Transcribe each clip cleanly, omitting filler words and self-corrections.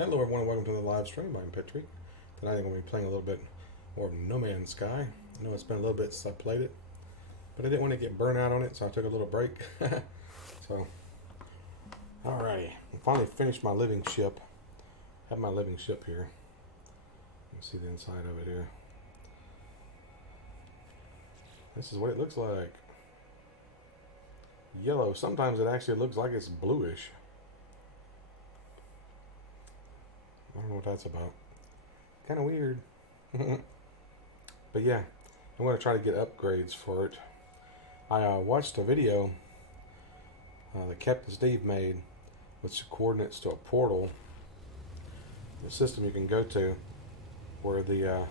Hello everyone, welcome to the live stream. I'm Petreak. Tonight I'm going to be playing a little bit more of No Man's Sky. I know it's been a little bit since I played it, but I didn't want to get burnt out on it, so I took a little break. So, alrighty. I finally finished my living ship. I have my living ship here. You can see the inside of it here. This is what it looks like. Yellow. Sometimes it actually looks like it's bluish. I don't know what that's about. Kind of weird. But yeah, I'm going to try to get upgrades for it. I watched a video that Captain Steve made with coordinates to a portal, the system you can go to where the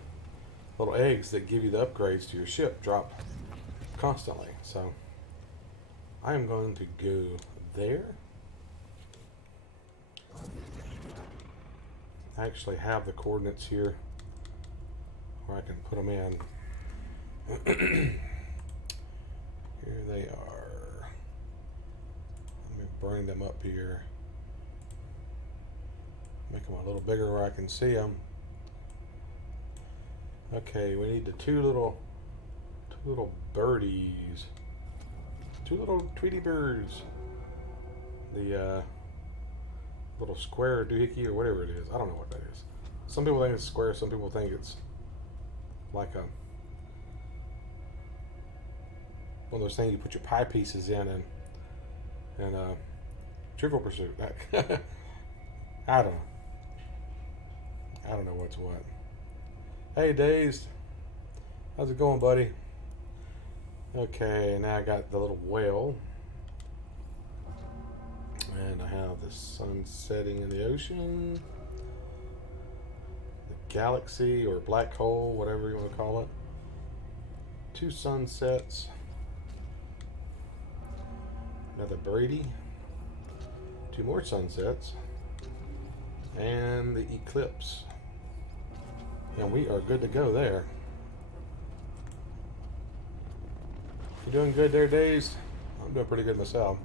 little eggs that give you the upgrades to your ship drop constantly. So I am going to go there. I actually have the coordinates here where I can put them in. Here they are. Let me bring them up here. Make them a little bigger where I can see them. Okay, we need the two little birdies. Two little Tweety birds. The little square doohickey or whatever it is. I don't know what that is. Some people think it's square, some people think it's like a one of those things you put your pie pieces in and Trivial Pursuit. I don't know. I don't know what's what. Hey Dazed. How's it going, buddy? Okay, now I got the little whale. And I have the sun setting in the ocean. The galaxy or black hole, whatever you want to call it. Two sunsets. Another Brady. Two more sunsets. And the eclipse. And we are good to go there. You doing good there, Days? I'm doing pretty good myself.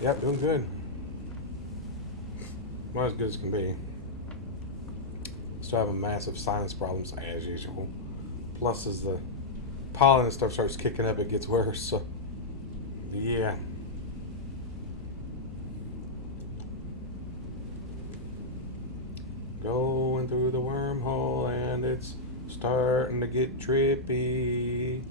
Yep, doing good. Not as good as can be. Still having massive sinus problems as usual. Plus, as the pollen and stuff starts kicking up, it gets worse. So, yeah. Going through the wormhole and it's starting to get trippy.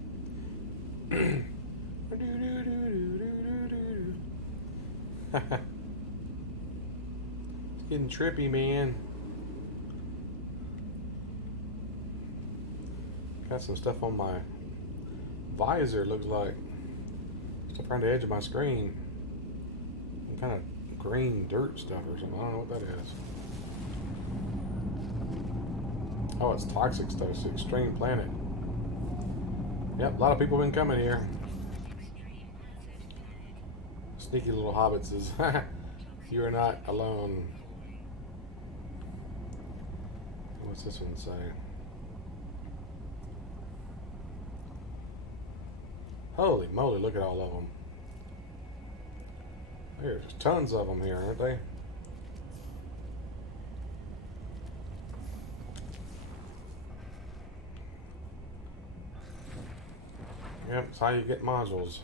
It's getting trippy, man. Got some stuff on my visor, looks like. Stuff around the edge of my screen. Some kind of green dirt stuff or something. I don't know what that is. Oh, it's toxic stuff. It's Extreme Planet. Yep, a lot of people have been coming here. Sneaky little hobbits is you are not alone. What's this one say? Holy moly, look at all of them. There's tons of them here, aren't they? Yep, that's how you get modules.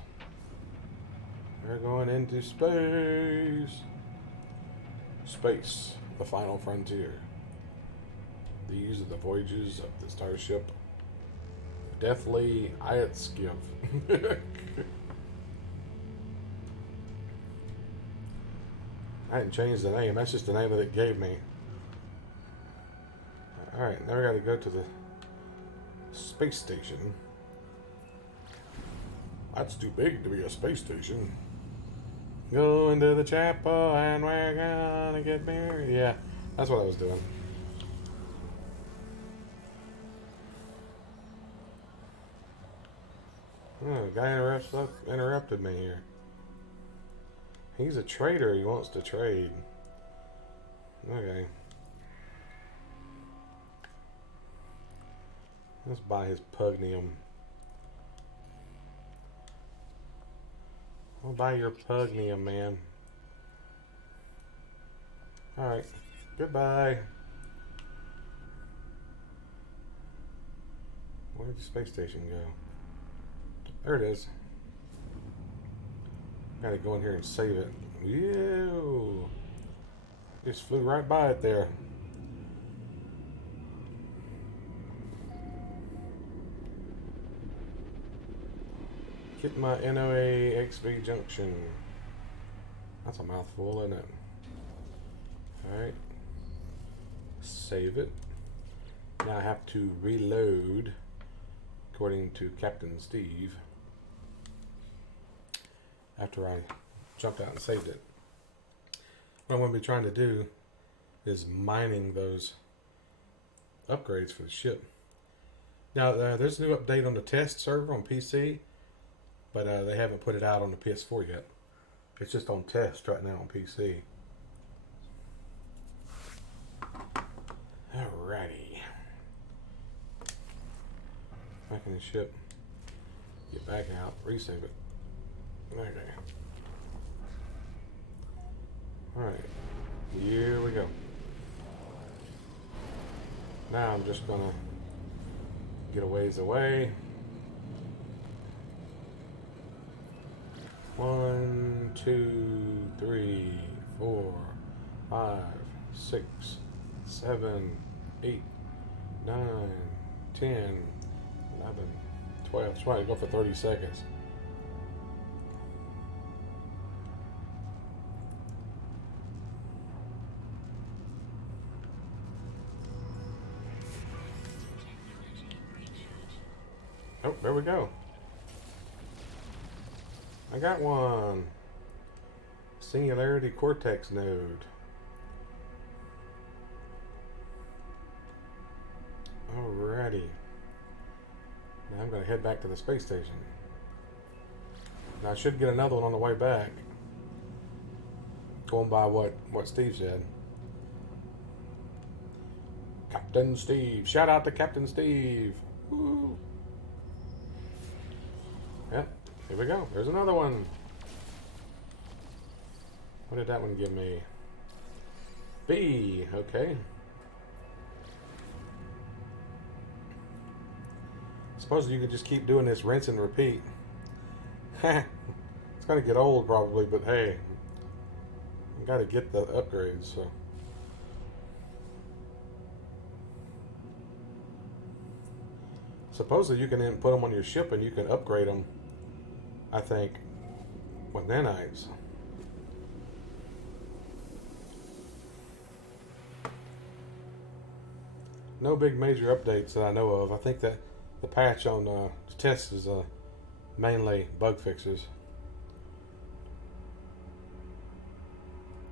We're going into space. Space, the final frontier. These are the voyages of the starship Deathly Iatskiv. I hadn't changed the name, that's just the name that it gave me. Alright, now we gotta go to the space station. That's too big to be a space station. Go into the chapel and we're gonna get married. Yeah, that's what I was doing. Oh, the guy interrupted me here. He's a trader. He wants to trade. Okay. Let's buy his pugnium. I'll buy your pugnium, man. Alright. Goodbye. Where did the space station go? There it is. Gotta go in here and save it. Ew. Just flew right by it there. Get my NOA XV junction. That's a mouthful, isn't it? Alright. Save it. Now I have to reload according to Captain Steve. After I jumped out and saved it. What I'm going to be trying to do is mining those upgrades for the ship. Now, there's a new update on the test server on PC, but they haven't put it out on the PS4 yet. It's just on test right now on PC. Alrighty. Back in the ship. Get back out. Resave it. Okay. Alright. Here we go. Now I'm just gonna get a ways away. 1, 2, 3, 4, 5, 6, 7, 8, 9, 10, 11, 12. Try to go for 30 seconds. Oh, there we go. I got one. Singularity Cortex node. Alrighty. Now I'm going to head back to the space station. Now I should get another one on the way back. Going by what Steve said. Captain Steve. Shout out to Captain Steve. Woo. Yep, here we go. There's another one. What did that one give me? B. Okay. Suppose you could just keep doing this rinse and repeat. It's gonna get old probably, but hey, I gotta get the upgrades. So. Supposedly you can then put them on your ship and you can upgrade them, I think, with nanites. No big major updates that I know of. I think that the patch on the test is mainly bug fixes.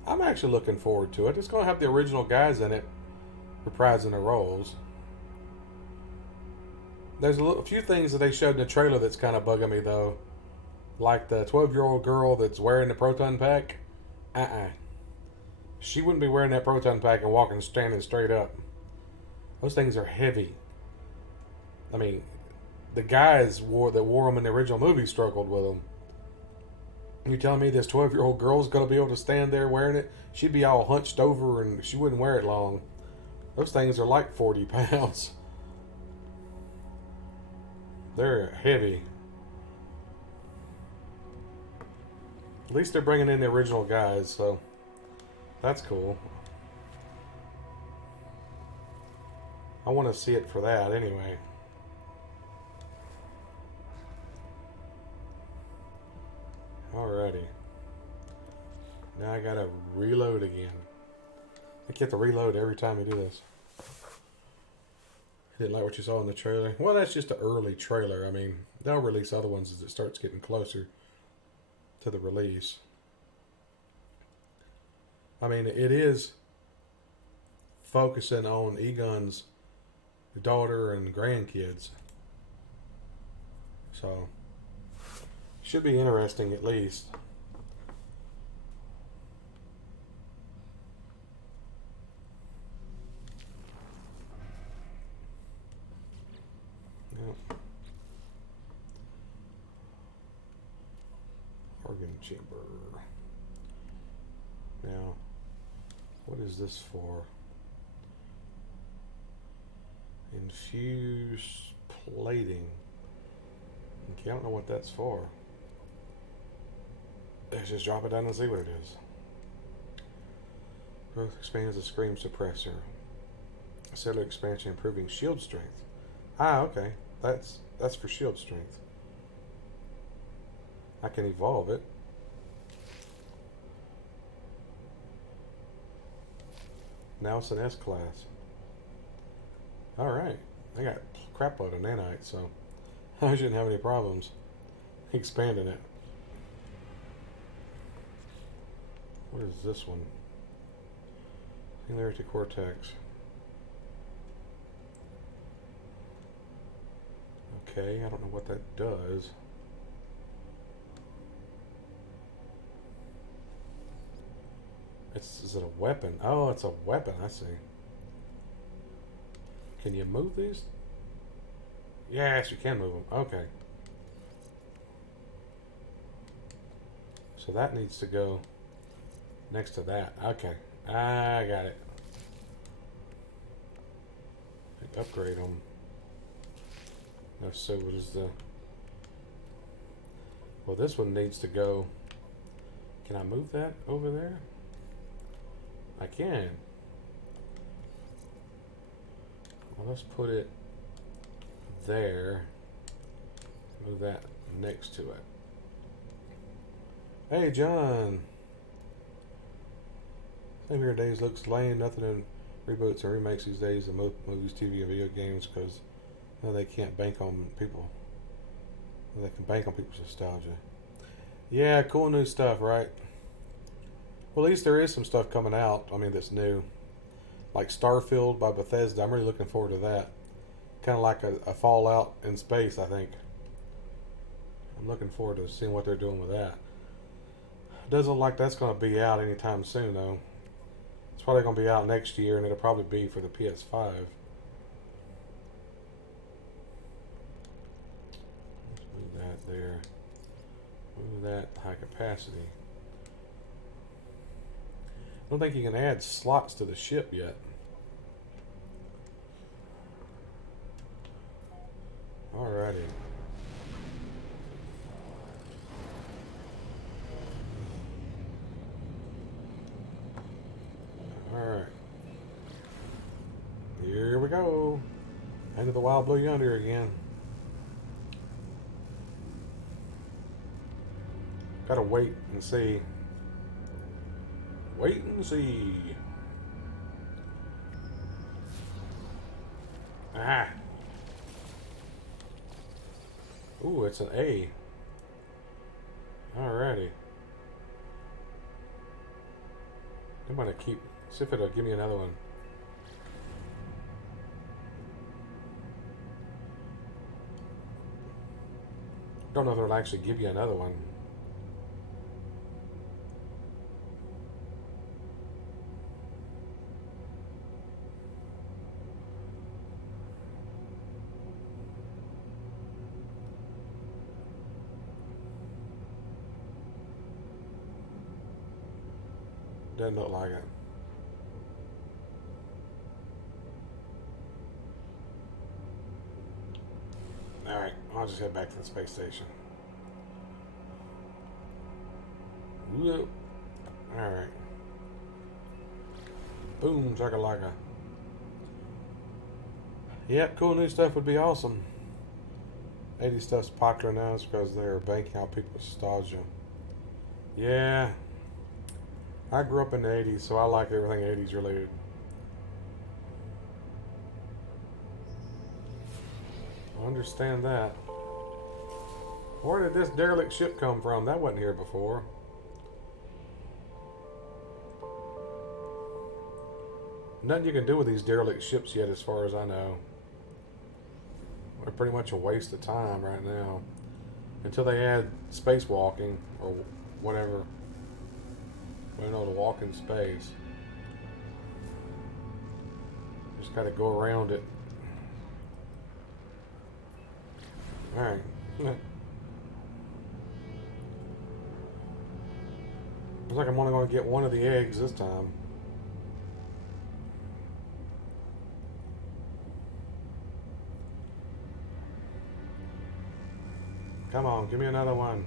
I'm actually looking forward to it. It's going to have the original guys in it reprising their roles. There's a few things that they showed in the trailer that's kind of bugging me, though. Like the 12-year-old girl that's wearing the proton pack. She wouldn't be wearing that proton pack and walking, standing straight up. Those things are heavy. I mean, the guys that wore them in the original movie struggled with them. You telling me this 12-year-old girl's going to be able to stand there wearing it? She'd be all hunched over and she wouldn't wear it long. Those things are like 40 pounds. They're heavy. At least they're bringing in the original guys, so that's cool. I want to see it for that anyway. Alrighty. Now I gotta reload again. I get to reload every time you do this. Didn't like what you saw in the trailer. Well, that's just an early trailer. I mean, they'll release other ones as it starts getting closer to the release. I mean, it is focusing on Egon's daughter and grandkids. So, should be interesting at least. Yep. Organ chamber. Now, what is this for? Infuse plating. Okay, I don't know what that's for. Let's just drop it down and see what it is. Growth expands the scream suppressor. Cellular expansion improving shield strength. Ah, okay. That's for shield strength. I can evolve it. Now it's an S class. Alright. I got a crap load of nanites, so I shouldn't have any problems expanding it. What is this one? Singularity cortex. Okay, I don't know what that does. Is it a weapon? Oh, it's a weapon, I see. Can you move these? Yes, you can move them. Okay. So that needs to go next to that. Okay. I got it. Upgrade them. No, so what is the... Well, this one needs to go... Can I move that over there? I can. Well, let's put it there. Move that next to it. Hey, John. Same here days looks lame. Nothing in reboots and remakes these days of movies, TV, and video games because they can't bank on people. They can bank on people's nostalgia. Yeah, cool new stuff, right? Well, at least there is some stuff coming out. I mean, that's new. Like Starfield by Bethesda. I'm really looking forward to that. Kind of like a Fallout in space, I think. I'm looking forward to seeing what they're doing with that. Doesn't look like that's going to be out anytime soon, though. It's probably going to be out next year, and it'll probably be for the PS5. Let's move that there. Move that high capacity. I don't think you can add slots to the ship yet. Alrighty. Alright. Here we go. Into the wild blue yonder again. Gotta wait and see. Wait and see. Ah. Ooh, it's an A. Alrighty. I'm gonna keep. See if it'll give me another one. Don't know if it'll actually give you another one. Doesn't look like it. Alright, I'll just head back to the space station. Whoop. Alright. Boom, chakalaka. Yep, cool new stuff would be awesome. 80s stuff's popular now because they're banking out people's nostalgia. Yeah. I grew up in the 80s, so I like everything 80s related. I understand that. Where did this derelict ship come from? That wasn't here before. Nothing you can do with these derelict ships yet, as far as I know. They're pretty much a waste of time right now. Until they add spacewalking, or whatever. We know to walk in space. Just gotta go around it. Alright. Looks like I'm only going to get one of the eggs this time. Come on, give me another one.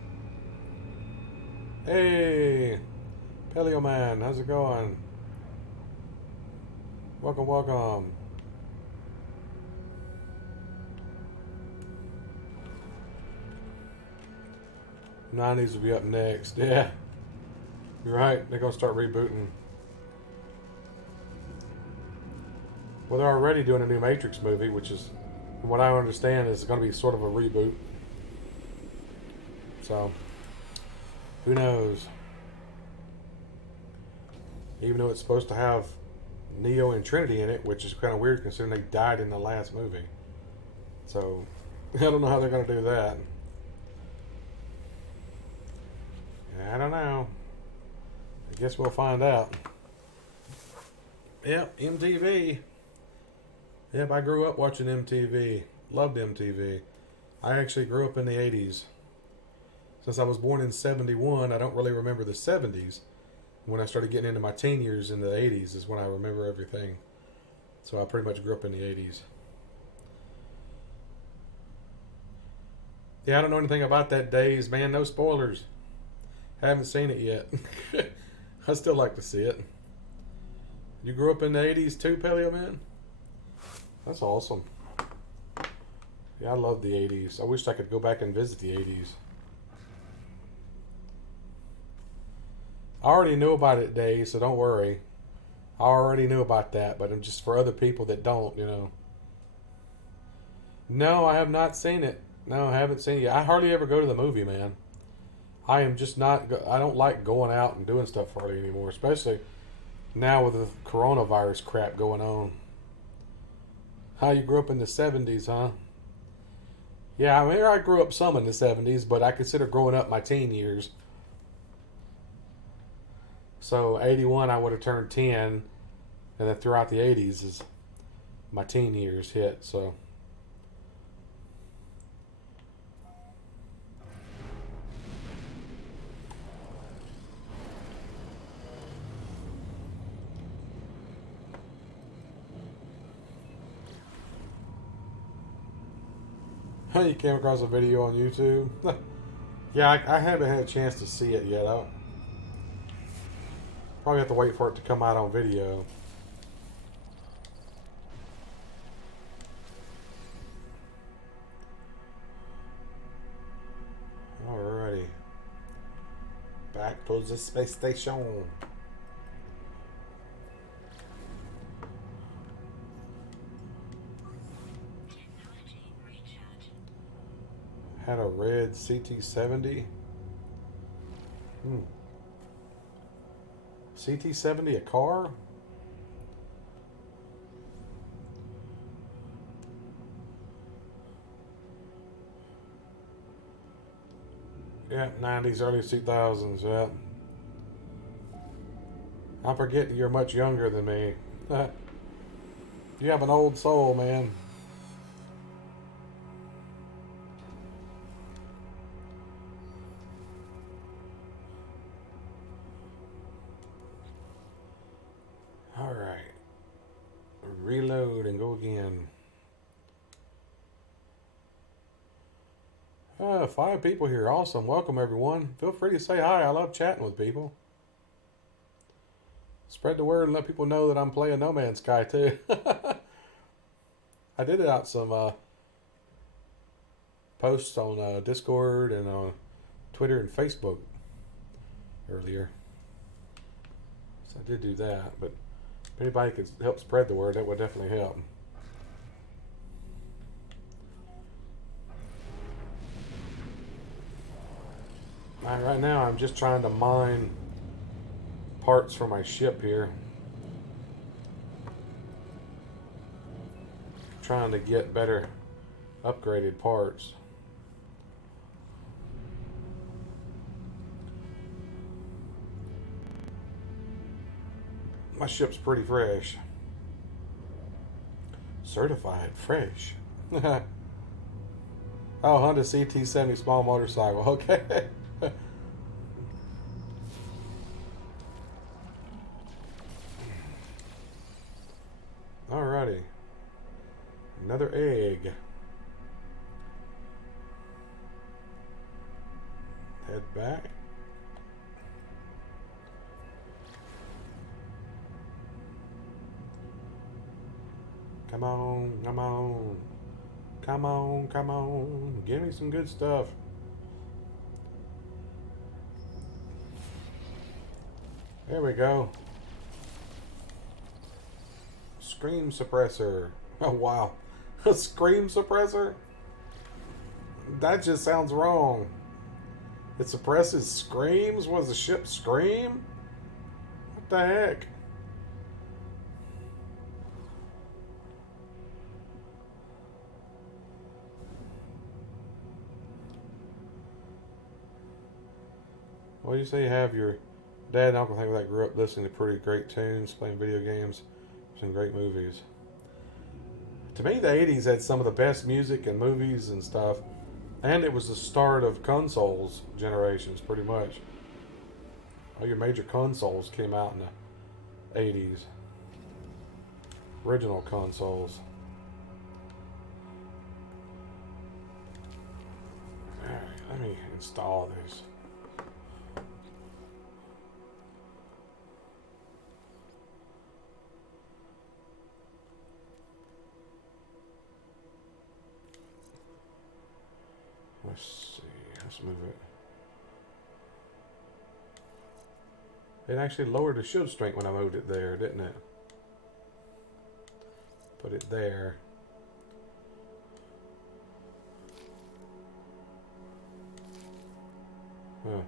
Hey, Paleo Man, how's it going? Welcome, welcome. 90s will be up next. Yeah, you're right. They're gonna start rebooting. Well, they're already doing a new Matrix movie, which is, from what I understand, is going to be sort of a reboot. So, who knows? Even though it's supposed to have Neo and Trinity in it, which is kind of weird considering they died in the last movie. So, I don't know how they're going to do that. I don't know. I guess we'll find out. Yep, MTV. Yep, I grew up watching MTV. Loved MTV. I actually grew up in the 80s. Since I was born in 71, I don't really remember the 70s. When I started getting into my teen years in the 80s is when I remember everything. So I pretty much grew up in the 80s. Yeah, I don't know anything about that Days, man. No spoilers. Haven't seen it yet. I'd still like to see it. You grew up in the 80s too, Paleo Man? That's awesome. Yeah, I love the 80s. I wish I could go back and visit the 80s. I already knew about it, Days, so don't worry. I already knew about that, but I'm just for other people that don't, you know. No, I have not seen it. No, I haven't seen it yet. I hardly ever go to the movie, man. I am just not, I don't like going out and doing stuff hardly anymore, especially now with the coronavirus crap going on. How you grew up in the 70s, huh? Yeah, I mean, I grew up some in the 70s, but I consider growing up my teen years. So 81, I would have turned 10, and then throughout the 80s is my teen years hit. So you came across a video on YouTube? Yeah, I haven't had a chance to see it yet. I'll probably have to wait for it to come out on video. Alrighty. Back to the space station. Had a red CT70. CT70, a car? Yeah, 90s, early 2000s, yeah. I forget you're much younger than me. You have an old soul, man. Alright. Reload and go again. 5 people here. Awesome. Welcome, everyone. Feel free to say hi. I love chatting with people. Spread the word and let people know that I'm playing No Man's Sky, too. I did it out some posts on Discord and on Twitter and Facebook earlier. So I did do that, but if anybody could help spread the word, that would definitely help. Right now, I'm just trying to mine parts for my ship here. Trying to get better upgraded parts. My ship's pretty fresh. Certified fresh. Oh, Honda CT70 small motorcycle. Okay. Another egg. Head back. Come on, come on. Come on, come on. Give me some good stuff. There we go. Scream suppressor. Oh, wow. A scream suppressor? That just sounds wrong. It suppresses screams? Was the ship scream? What the heck? Well, you say you have your dad and uncle think that grew up listening to pretty great tunes, playing video games, some great movies. To me, the 80s had some of the best music and movies and stuff, and it was the start of consoles generations, pretty much. All your major consoles came out in the 80s. Original consoles. Alright, let me install this. Let's see, let's move it. It actually lowered the shield strength when I moved it there, didn't it? Put it there. Huh.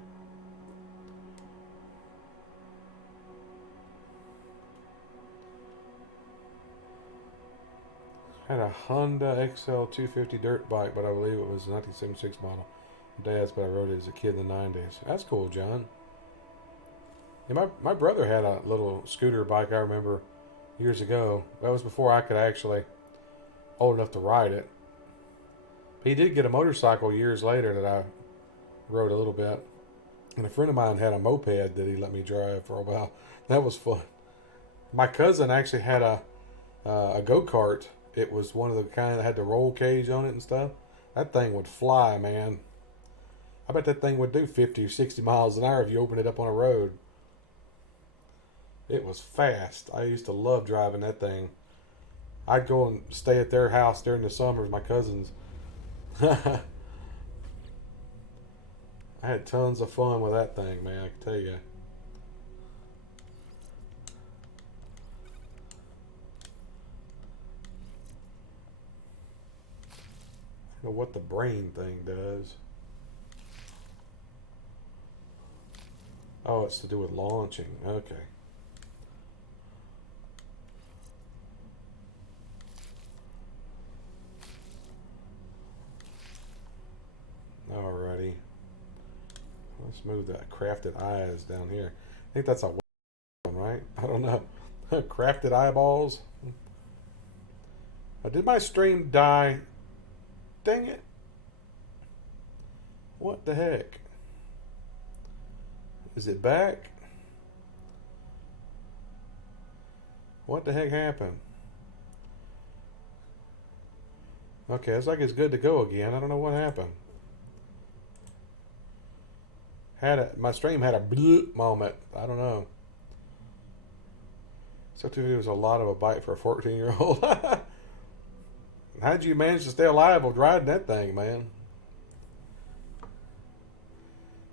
Had a Honda XL 250 dirt bike, but I believe it was a 1976 model. Dad's, but I rode it as a kid in the 90s. That's cool, John. Yeah, my brother had a little scooter bike I remember years ago. That was before I could actually old enough to ride it. He did get a motorcycle years later that I rode a little bit. And a friend of mine had a moped that he let me drive for a while. That was fun. My cousin actually had a go-kart. It was one of the kind that had the roll cage on it and stuff. That thing would fly, man. I bet that thing would do 50 or 60 miles an hour if you opened it up on a road. It was fast. I used to love driving that thing. I'd go and stay at their house during the summers, my cousins. I had tons of fun with that thing, man, I can tell you. I don't know what the brain thing does. Oh, it's to do with launching. Okay. Alrighty. Let's move that crafted eyes down here. I think that's a one, right? I don't know. Crafted eyeballs. Did my stream die? Dang it. What the heck? Is it back? What the heck happened? Okay, it's like it's good to go again. I don't know what happened. My stream had a bloop moment. I don't know. So it was a lot of a bite for a 14-year-old. How'd you manage to stay alive while riding that thing, man?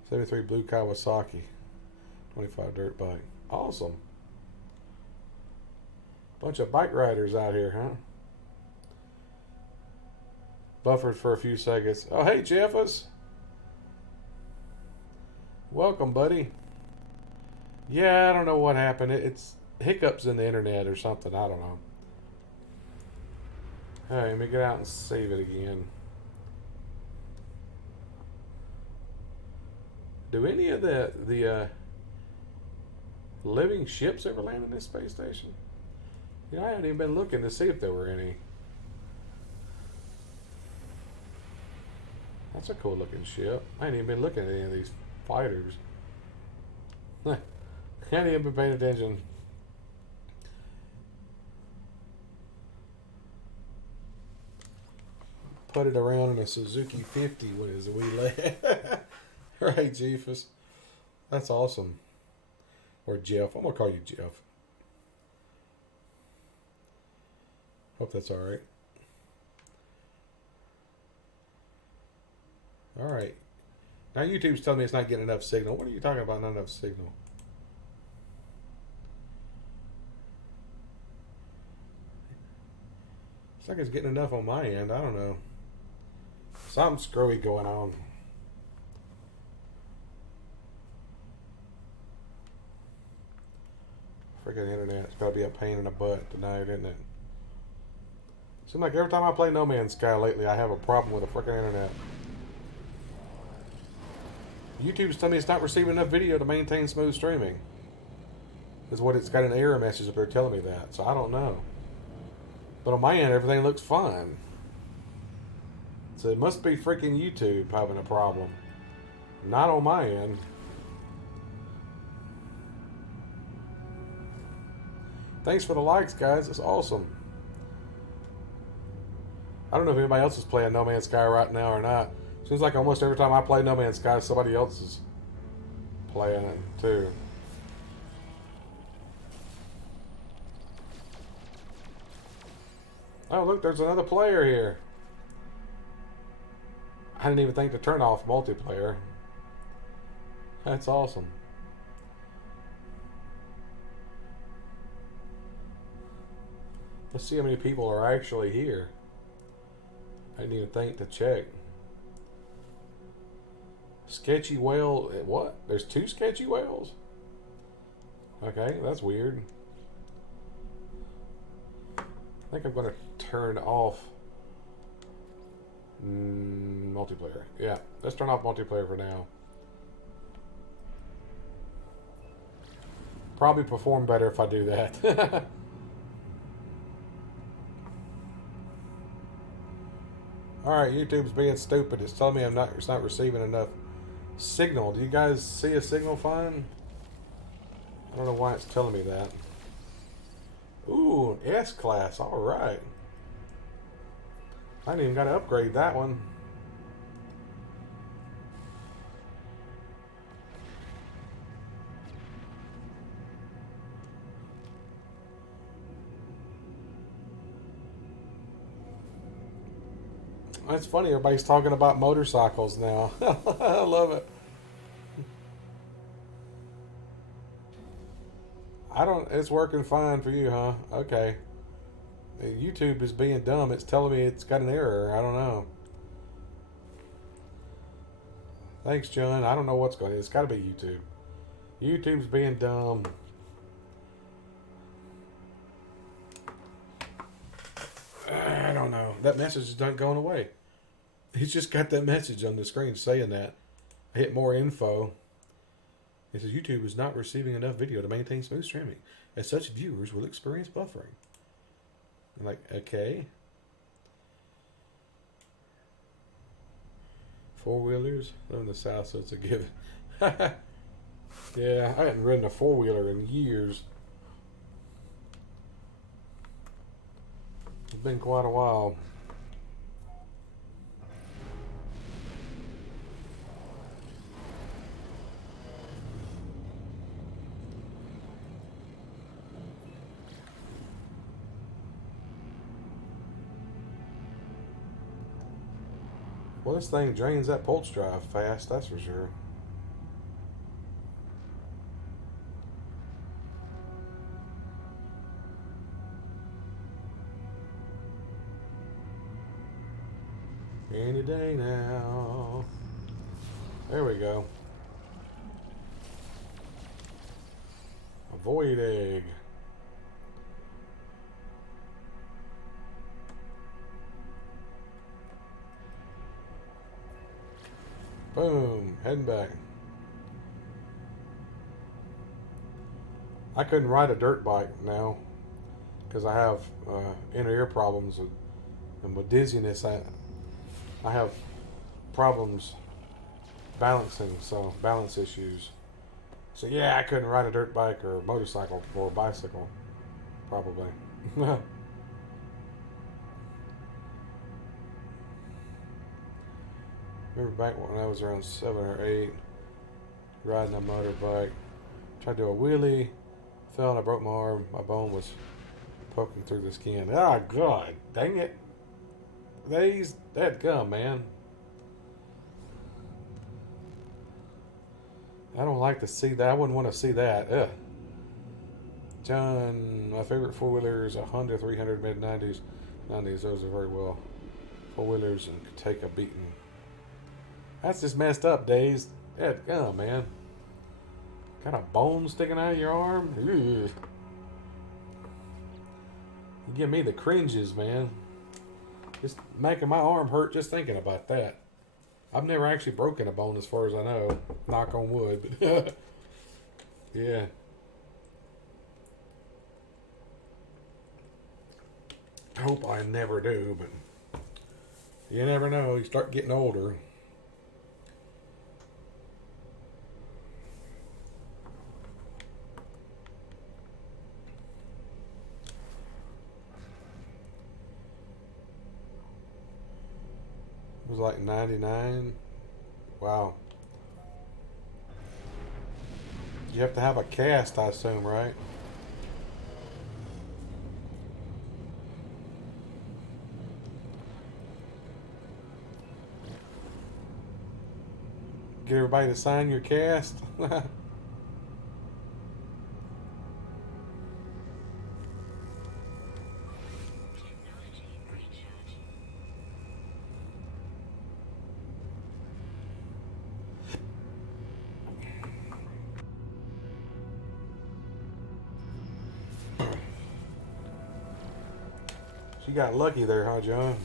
73 blue Kawasaki. 25 dirt bike. Awesome. Bunch of bike riders out here, huh? Buffered for a few seconds. Oh, hey, Jeffus. Welcome, buddy. Yeah, I don't know what happened. It's hiccups in the internet or something. I don't know. All right, let me get out and save it again. Do any of the living ships ever land in this space station? You know, I haven't even been looking to see if there were any. That's a cool looking ship. I ain't even been looking at any of these fighters. I ain't even been paying attention. putted around in a Suzuki 50 when it was a wee lad. Right, Jeefus? That's awesome. Or Jeff. I'm going to call you Jeff. Hope that's alright. Alright. Now YouTube's telling me it's not getting enough signal. What are you talking about, not enough signal? It's like it's getting enough on my end. I don't know. Something screwy going on. Freaking internet. It's got to be a pain in the butt tonight, isn't it? Seems like every time I play No Man's Sky lately, I have a problem with the freaking internet. YouTube's telling me it's not receiving enough video to maintain smooth streaming. Is what it's got an error message up there telling me that. So I don't know. But on my end, everything looks fine. So it must be freaking YouTube having a problem. Not on my end. Thanks for the likes, guys. It's awesome. I don't know if anybody else is playing No Man's Sky right now or not. Seems like almost every time I play No Man's Sky, somebody else is playing it too. Oh, look, there's another player here. I didn't even think to turn off multiplayer. That's awesome. Let's see how many people are actually here. I didn't even think to check. Sketchy whale. What? There's 2 sketchy whales? Okay, that's weird. I think I'm going to turn off multiplayer. Yeah, let's turn off multiplayer for now. Probably perform better if I do that. Alright, YouTube's being stupid. It's telling me it's not receiving enough signal. Do you guys see a signal fine? I don't know why it's telling me that. Ooh, S-Class. Alright. I ain't even got to upgrade that one. That's funny. Everybody's talking about motorcycles now. I love it. It's working fine for you, huh? Okay. YouTube is being dumb. It's telling me it's got an error. I don't know. Thanks, John. I don't know what's going on. It's got to be YouTube. YouTube's being dumb. I don't know. That message is not going away. He's just got that message on the screen saying that. I hit more info. It says YouTube is not receiving enough video to maintain smooth streaming. As such, viewers will experience buffering. I'm like, okay. 4-wheelers? I'm in the south, so it's a given. Yeah, I hadn't ridden a 4-wheeler in years. It's been quite a while. Well, this thing drains that pulse drive fast, that's for sure. Any day now. There we go. A void egg. Boom, heading back. I couldn't ride a dirt bike now because I have inner ear problems and with dizziness. I have problems balancing, so balance issues. So yeah, I couldn't ride a dirt bike or a motorcycle or a bicycle, probably. Remember back when I was around 7 or 8, riding a motorbike, tried to do a wheelie, fell and I broke my arm. My bone was poking through the skin. Ah, God, dang it. That gum, man. I don't like to see that. I wouldn't want to see that. Ugh. John, my favorite four-wheelers, a Honda 300 mid-90s. 90s, those are very well. Four-wheelers and could take a beating. That's just messed up, Days. That gum, man. Got a bone sticking out of your arm? Ugh. You give me the cringes, man. Just making my arm hurt just thinking about that. I've never actually broken a bone as far as I know. Knock on wood. But yeah. I hope I never do, but you never know. You start getting older. It was like 99. Wow. You have to have a cast, I assume, right? Get everybody to sign your cast. She got lucky there, huh, John?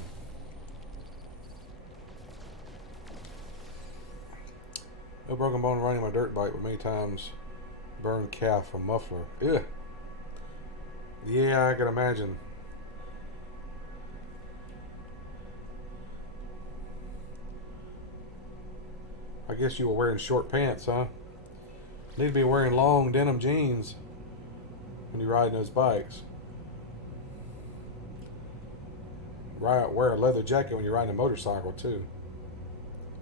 No broken bone riding my dirt bike, but many times burned calf, a muffler. Ugh. Yeah, I can imagine. I guess you were wearing short pants, huh? Need to be wearing long denim jeans when you're riding those bikes. Wear a leather jacket when you're riding a motorcycle too.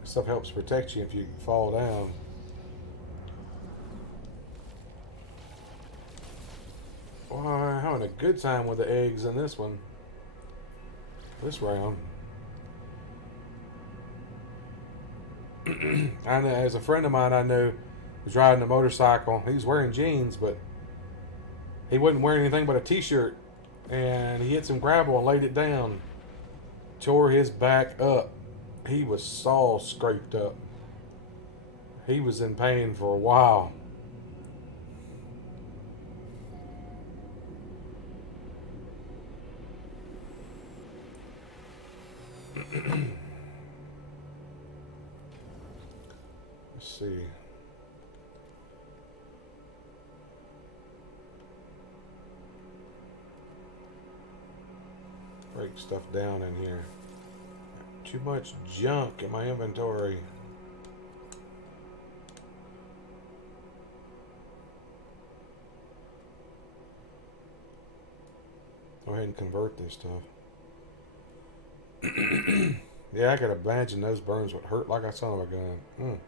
Stuff helps protect you if you fall down. Well, I'm having a good time with the eggs in this one. This round. I know, as a friend of mine I knew was riding a motorcycle. He was wearing jeans, but he wouldn't wear anything but a t-shirt. And he hit some gravel and laid it down. Tore his back up. He was all scraped up. He was in pain for a while. Let's see. Break stuff down in here. Too much junk in my inventory. Go ahead and convert this stuff. Yeah, I could imagine those burns would hurt like a son of a gun.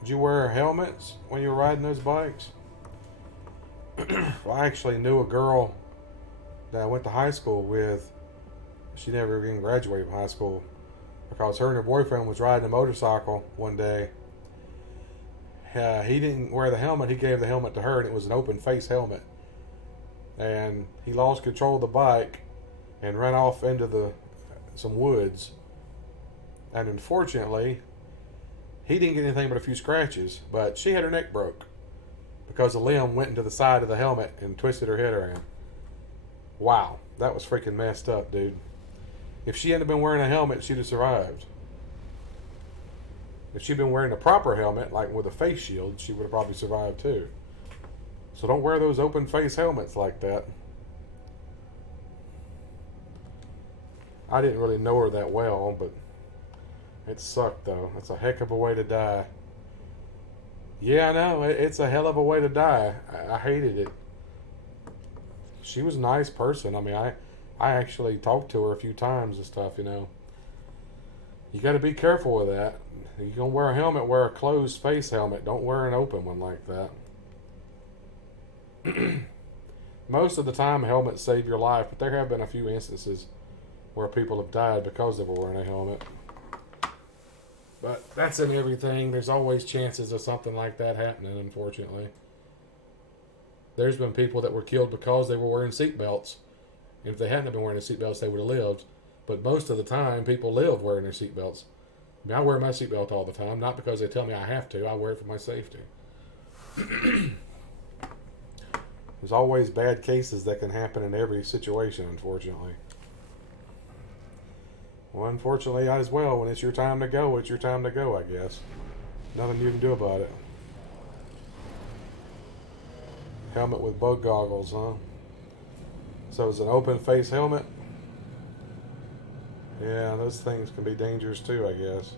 Did you wear helmets when you were riding those bikes? Well, I actually knew a girl that I went to high school with. She never even graduated from high school because her and her boyfriend was riding a motorcycle one day. He didn't wear the helmet. He gave the helmet to her, and it was an open face helmet. And he lost control of the bike and ran off into some woods. And unfortunately, he didn't get anything but a few scratches, but she had her neck broke because a limb went into the side of the helmet and twisted her head around. Wow, that was freaking messed up, dude. If she hadn't been wearing a helmet, she'd have survived. If she'd been wearing a proper helmet, like with a face shield, she would have probably survived too. So don't wear those open face helmets like that. I didn't really know her that well, but it sucked though. That's a heck of a way to die. Yeah, I know. It's a hell of a way to die. I hated it. She was a nice person. I mean, I actually talked to her a few times and stuff, you know. You got to be careful with that. If you're going to wear a helmet, wear a closed face helmet. Don't wear an open one like that. Most of the time, helmets save your life, but there have been a few instances where people have died because they were wearing a helmet. But that's in everything. There's always chances of something like that happening, unfortunately. There's been people that were killed because they were wearing seatbelts. If they hadn't been wearing their seatbelts, they would have lived. But most of the time, people live wearing their seatbelts. I mean, I wear my seatbelt all the time, not because they tell me I have to. I wear it for my safety. There's always bad cases that can happen in every situation, unfortunately. Well, unfortunately, as well, when it's your time to go, it's your time to go, I guess. Nothing you can do about it. Helmet with bug goggles, huh? So it's an open face helmet? Yeah, those things can be dangerous too, I guess.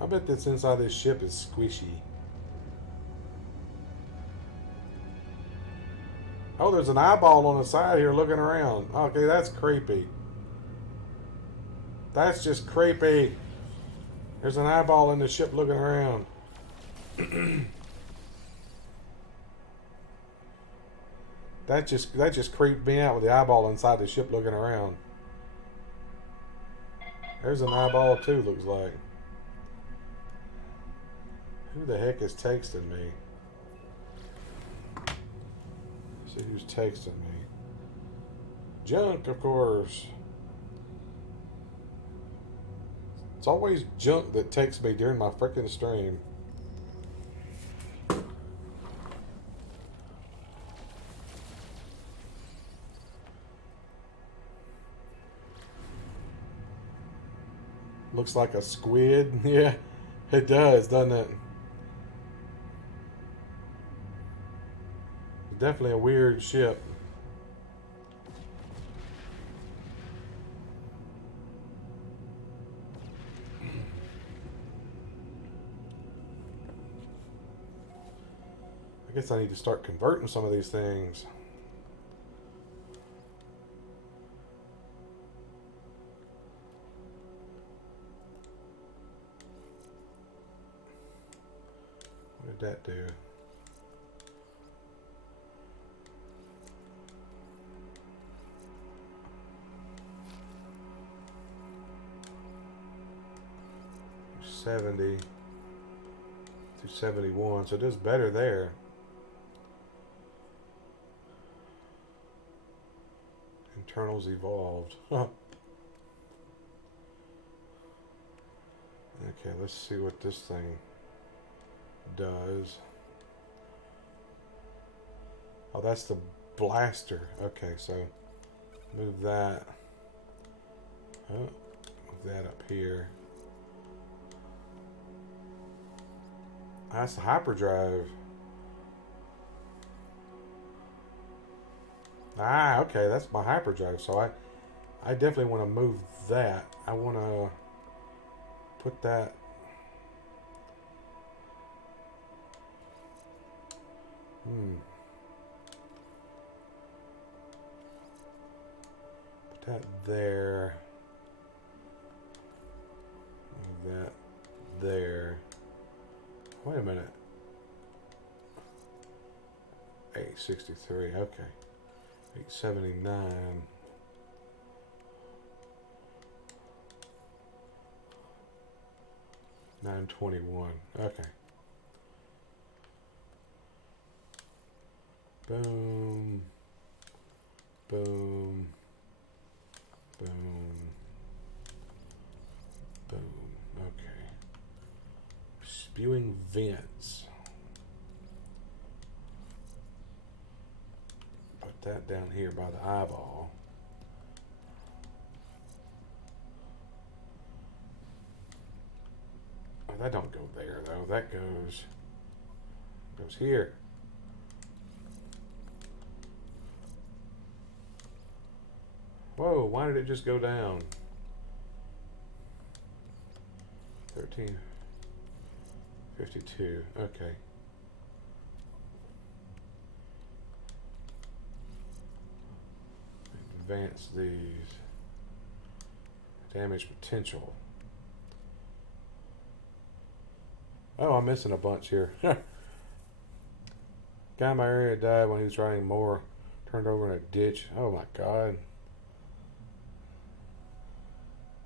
I bet that's inside this ship is squishy. Oh, there's an eyeball on the side here looking around. Okay, that's creepy. That's just creepy. There's an eyeball in the ship looking around. That just creeped me out with the eyeball inside the ship looking around. There's an eyeball too, looks like. Who the heck is texting me? See who's texting me. Junk, of course. It's always junk that texts me during my freaking stream. Looks like a squid. Yeah, it does, doesn't it? It's definitely a weird ship. I guess I need to start converting some of these things. What did that do? $70 to 71, so it does better there. Internals evolved. Okay, let's see what this thing does. Oh, that's the blaster. Okay, so move that. Oh, move that up here. That's the hyperdrive. Ah, okay, that's my hyperdrive. So I definitely want to move that. I want to put that. Put that there. Move that there. Wait a minute. 863. Okay. 879. $921. Okay. Boom. Boom. Boom. Boom. Okay. Spewing vents. that down here by the eyeball. Oh, that don't go there though. That goes here. Whoa, why did it just go down? 1352. Okay. Advance these. Damage potential. Oh, I'm missing a bunch here. Guy in my area died when he was riding more. Turned over in a ditch. Oh my god.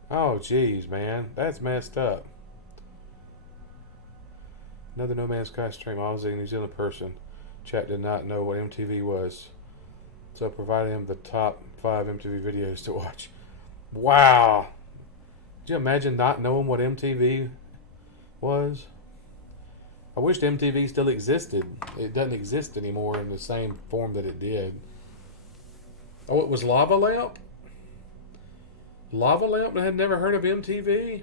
Oh jeez, man. That's messed up. Another No Man's Sky stream. I was a New Zealand person. Chat did not know what MTV was. So I provided him the top 5 MTV videos to watch. Wow. Could you imagine not knowing what MTV was? I wish MTV still existed. It doesn't exist anymore in the same form that it did. Oh, it was Lava Lamp? Lava Lamp? I had never heard of MTV?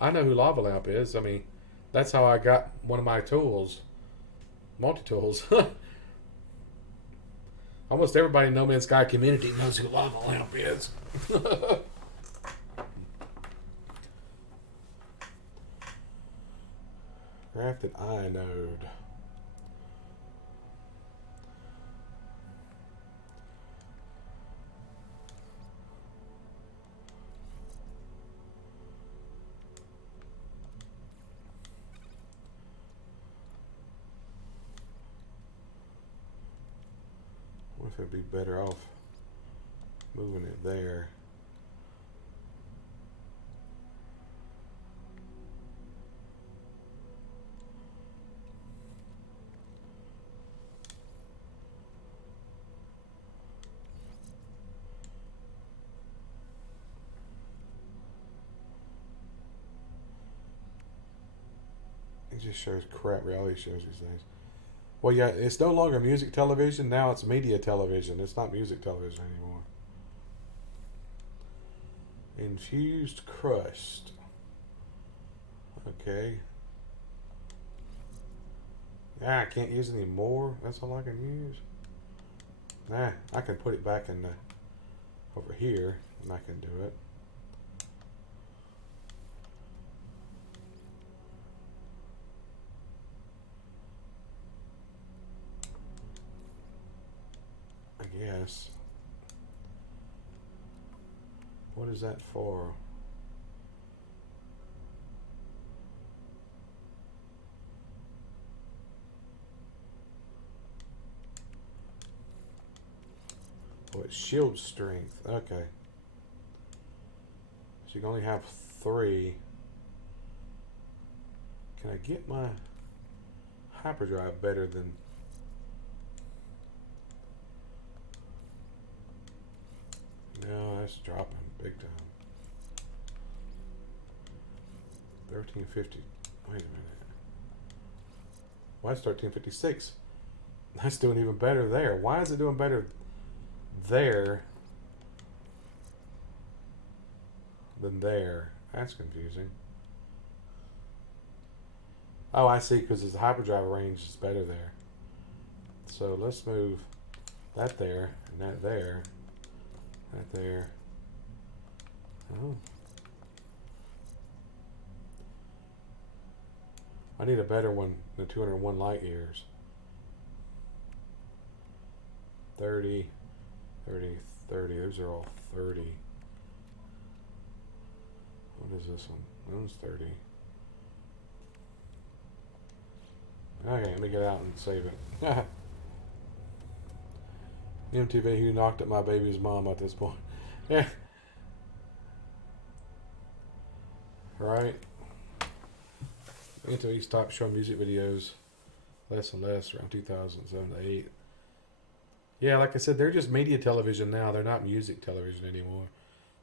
I know who Lava Lamp is. I mean, that's how I got one of my tools. Multi-tools. Almost everybody in No Man's Sky community knows who Lava Lamp is. Grafted inode. What if it'd be better off moving it there? It just shows crap reality shows these days. Well, yeah, it's no longer music television. Now it's media television. It's not music television anymore. Infused crust. Okay. Ah, I can't use any more. That's all I can use. Nah, I can put it back in the, over here, and I can do it. Yes. What is that for? Oh, it's shield strength. Okay. So you can only have 3. Can I get my hyperdrive better than... No, that's dropping big time. 1350. Wait a minute. Why is 1356? That's doing even better there. Why is it doing better there than there? That's confusing. Oh, I see, because the hyperdrive range is better there. So let's move that there and that there. Right there. Oh. I need a better one than 201 light years. 30, 30, 30. Those are all 30. What is this one? That one's 30. Okay, let me get out and save it. MTV, who knocked at my baby's mom at this point. Yeah. Right. MTV stopped showing music videos less and less around 2007 to 8. Yeah, like I said, they're just media television now. They're not music television anymore.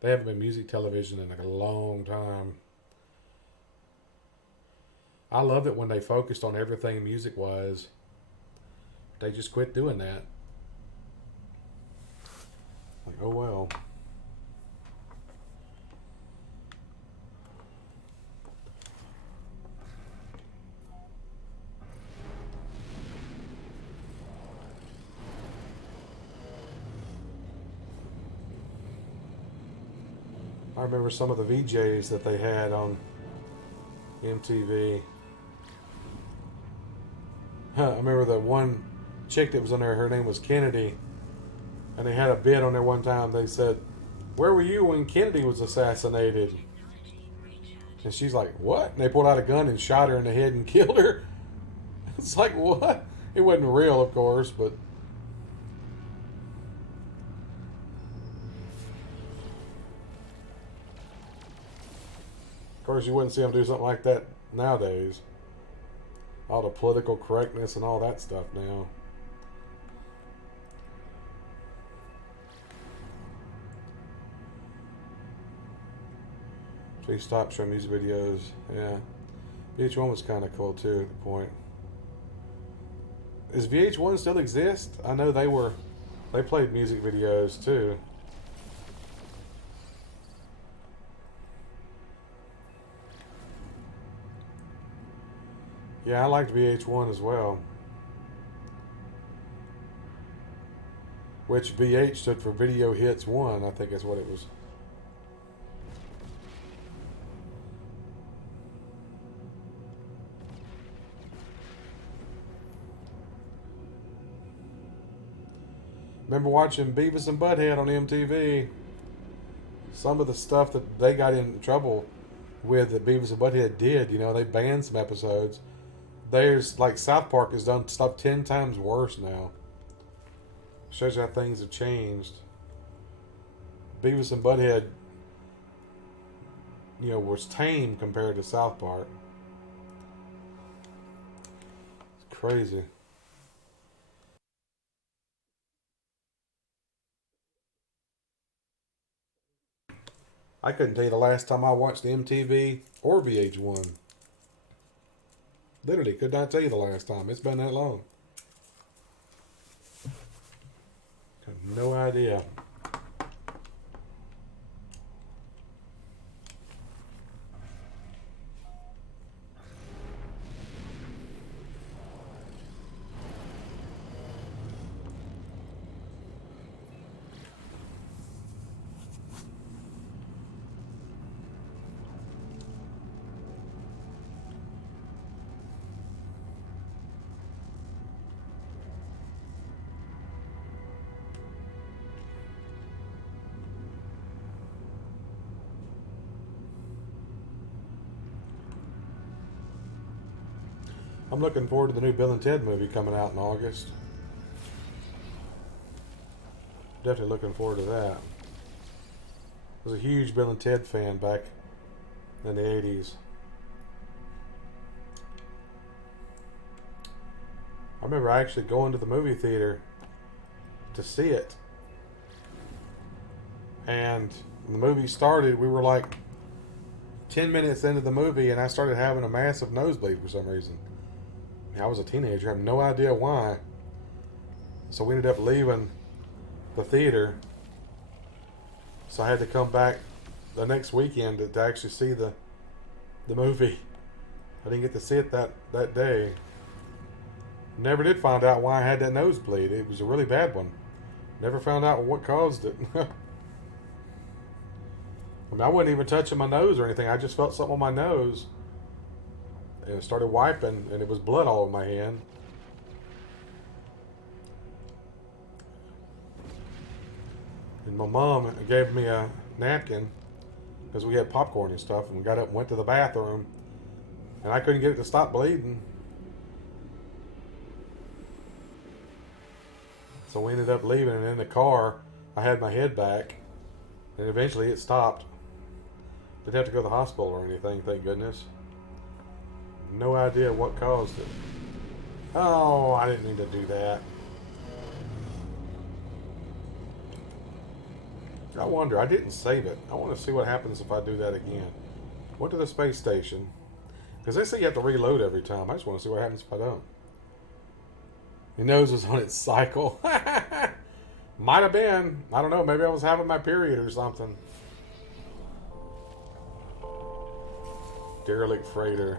They haven't been music television in like a long time. I loved it when they focused on everything music-wise. They just quit doing that. Oh well. I remember some of the VJs that they had on MTV. I remember the one chick that was on there, her name was Kennedy, and they had a bit on there one time. They said, "Where were you when Kennedy was assassinated?" And she's like, "What?" And they pulled out a gun and shot her in the head and killed her. It's like, what? It wasn't real, of course, but of course you wouldn't see them do something like that nowadays. All the political correctness and all that stuff now. Please stop showing music videos. Yeah. VH1 was kind of cool too at the point. Does VH1 still exist? I know they played music videos too. Yeah, I liked VH1 as well. Which VH stood for Video Hits 1, I think that's what it was. Remember watching Beavis and Butthead on MTV? Some of the stuff that they got in trouble with that Beavis and Butthead did, they banned some episodes. There's like South Park has done stuff 10 times worse now. Shows you how things have changed. Beavis and Butthead, was tame compared to South Park. It's crazy. I couldn't tell you the last time I watched MTV or VH1. Literally, could not tell you the last time. It's been that long. Have no idea. I'm looking forward to the new Bill and Ted movie coming out in August. Definitely looking forward to that. I was a huge Bill and Ted fan back in the 80s. I remember actually going to the movie theater to see it. And when the movie started, we were like 10 minutes into the movie, and I started having a massive nosebleed for some reason. I was a teenager, I have no idea why. So we ended up leaving the theater. So I had to come back the next weekend to actually see the movie. I didn't get to see it that day. Never did find out why I had that nosebleed. It was a really bad one. Never found out what caused it. I wasn't even touching my nose or anything. I just felt something on my nose. And it started wiping, and it was blood all over my hand. And my mom gave me a napkin because we had popcorn and stuff, and we got up and went to the bathroom, and I couldn't get it to stop bleeding. So we ended up leaving, and in the car, I had my head back, and eventually it stopped. Didn't have to go to the hospital or anything, thank goodness. No idea what caused it. Oh, I didn't need to do that. I wonder, I didn't save it. I want to see what happens if I do that again. Went to the space station. Because they say you have to reload every time. I just want to see what happens if I don't. Your nose is on its cycle. Might have been. I don't know. Maybe I was having my period or something. Derelict freighter.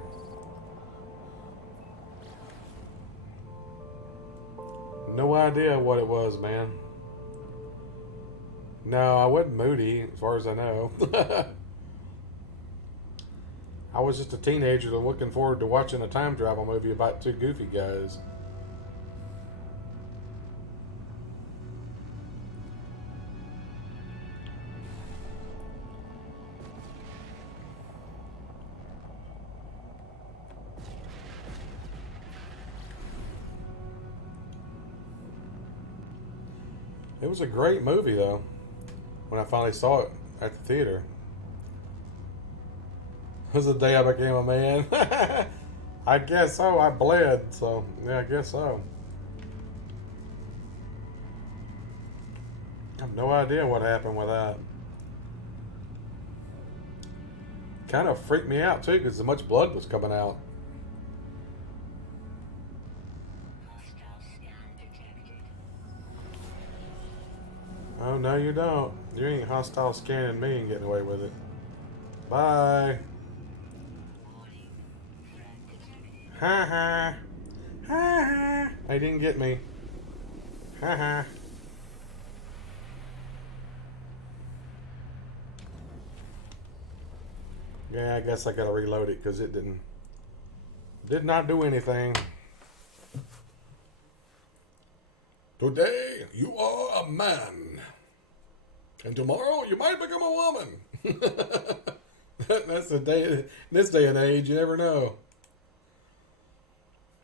No idea what it was, man. No, I wasn't moody, as far as I know. I was just a teenager looking forward to watching a time travel movie about two goofy guys. It was a great movie, though, when I finally saw it at the theater. It was the day I became a man. I guess so. I bled, so yeah, I guess so. I have no idea what happened with that. Kind of freaked me out too, because so much blood was coming out. Oh no, you don't. You ain't hostile scanning me and getting away with it. Bye. Ha ha. Ha ha. They didn't get me. Ha ha. Yeah, I guess I gotta reload it because it did not do anything. Today you are a man, and tomorrow you might become a woman. That's the day. This day and age, you never know.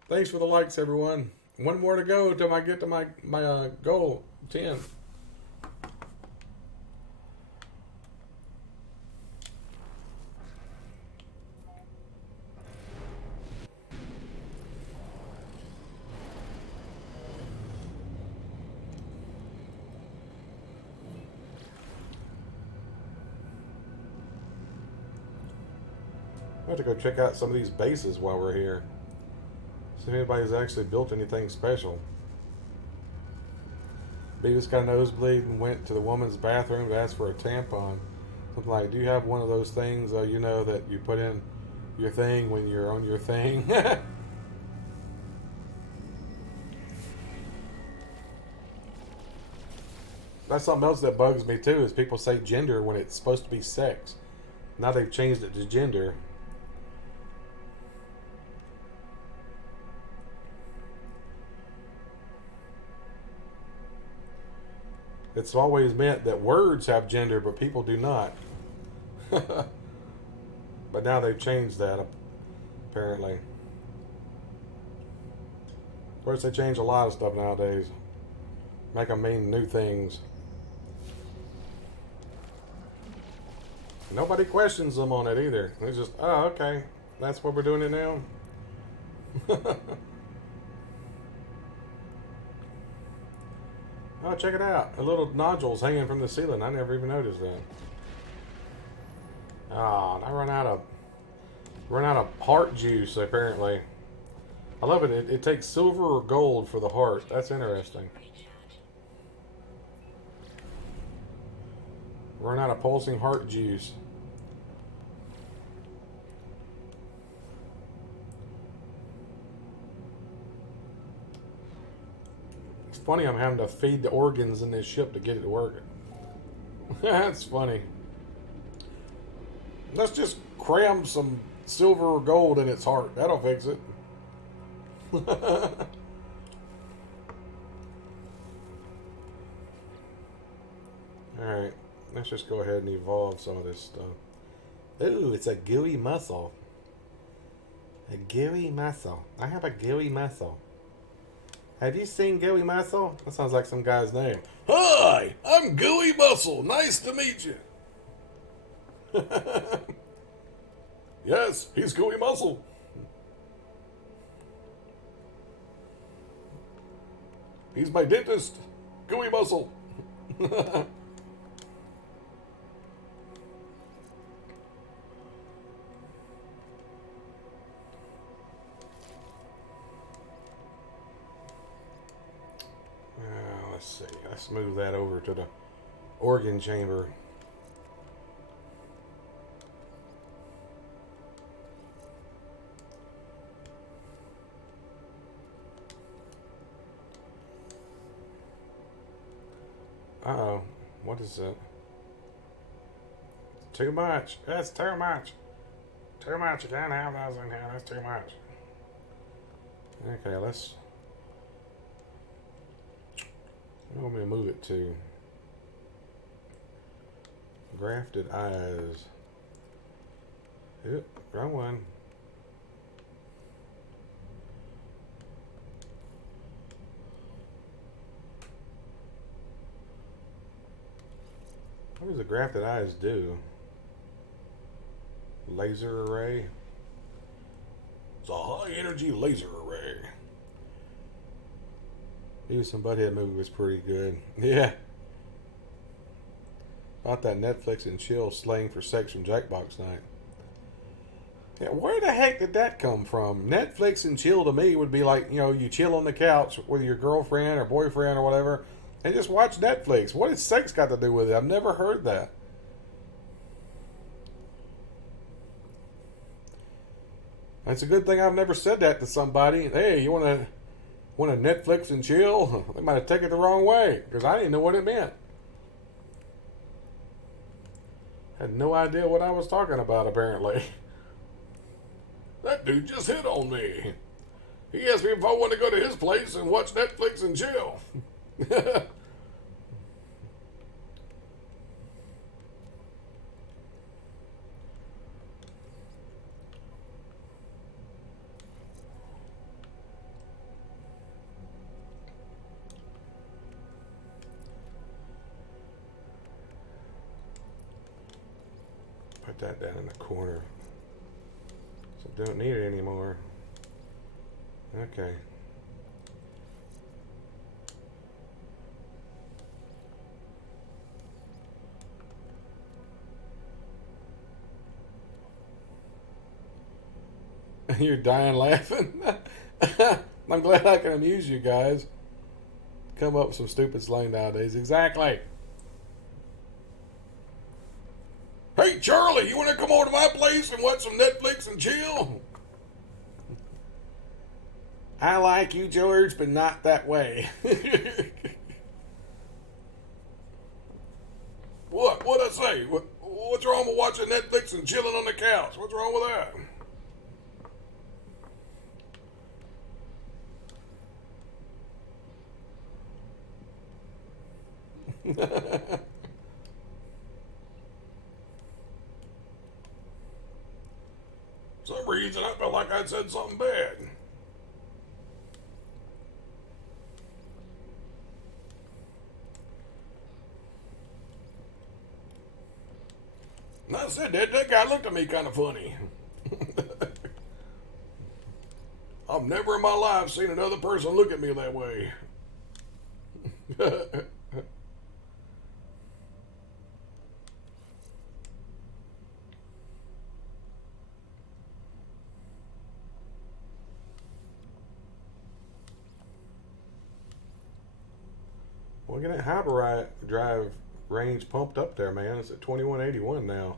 Thanks for the likes, everyone. One more to go till I get to my goal 10. I have to go check out some of these bases while we're here. See if anybody's actually built anything special. Beavis got a nosebleed and went to the woman's bathroom to ask for a tampon. Something like, do you have one of those things, you know, that you put in your thing when you're on your thing? That's something else that bugs me too, is people say gender when it's supposed to be sex. Now they've changed it to gender. It's always meant that words have gender, but people do not. But now they've changed that, apparently. Of course, they change a lot of stuff nowadays. Make them mean new things. Nobody questions them on it either. It's just, oh, okay. That's what we're doing it now. Oh, check it out. The little nodules hanging from the ceiling. I never even noticed that. Ah, I run out of heart juice apparently. I love it. It takes silver or gold for the heart. That's interesting. Run out of pulsing heart juice. It's funny I'm having to feed the organs in this ship to get it to work. That's funny. Let's just cram some silver or gold in its heart. That'll fix it. Alright, let's just go ahead and evolve some of this stuff. Ooh, it's a gooey muscle. A gooey muscle. I have a gooey muscle. Have you seen Gooey Muscle? That sounds like some guy's name. Hi, I'm Gooey Muscle. Nice to meet you. Yes, he's Gooey Muscle. He's my dentist. Gooey Muscle. Let's see. I Let's move that over to the organ chamber. Uh-oh. What is that? Too much. That's too much. Too much. You can't have those in here. That's too much. Okay, let's... Where want me to move it to? Grafted eyes. Yep, wrong one. What does the grafted eyes do? Laser array. It's a high energy laser array. Even some Butthead movie was pretty good. Yeah. About that Netflix and chill slang for sex from Jackbox night. Yeah, where the heck did that come from? Netflix and chill to me would be like, you know, you chill on the couch with your girlfriend or boyfriend or whatever and just watch Netflix. What has sex got to do with it? I've never heard that. It's a good thing I've never said that to somebody. Hey, you want to Netflix and chill? They might have taken it the wrong way because I didn't know what it meant. Had no idea what I was talking about, apparently. That dude just hit on me. He asked me if I want to go to his place and watch Netflix and chill. Put that down in the corner. So don't need it anymore. Okay. You're dying laughing. I'm glad I can amuse you guys. Come up with some stupid slang nowadays. Exactly. Hey, Charlie, you want to come over to my place and watch some Netflix and chill? I like you, George, but not that way. What? What'd I say? What's wrong with watching Netflix and chilling on the couch? What's wrong with that? For some reason, I felt like I'd said something bad. And I said that guy looked at me kind of funny. I've never in my life seen another person look at me that way. Look at that hyperdrive range pumped up there, man. It's at 2181 now.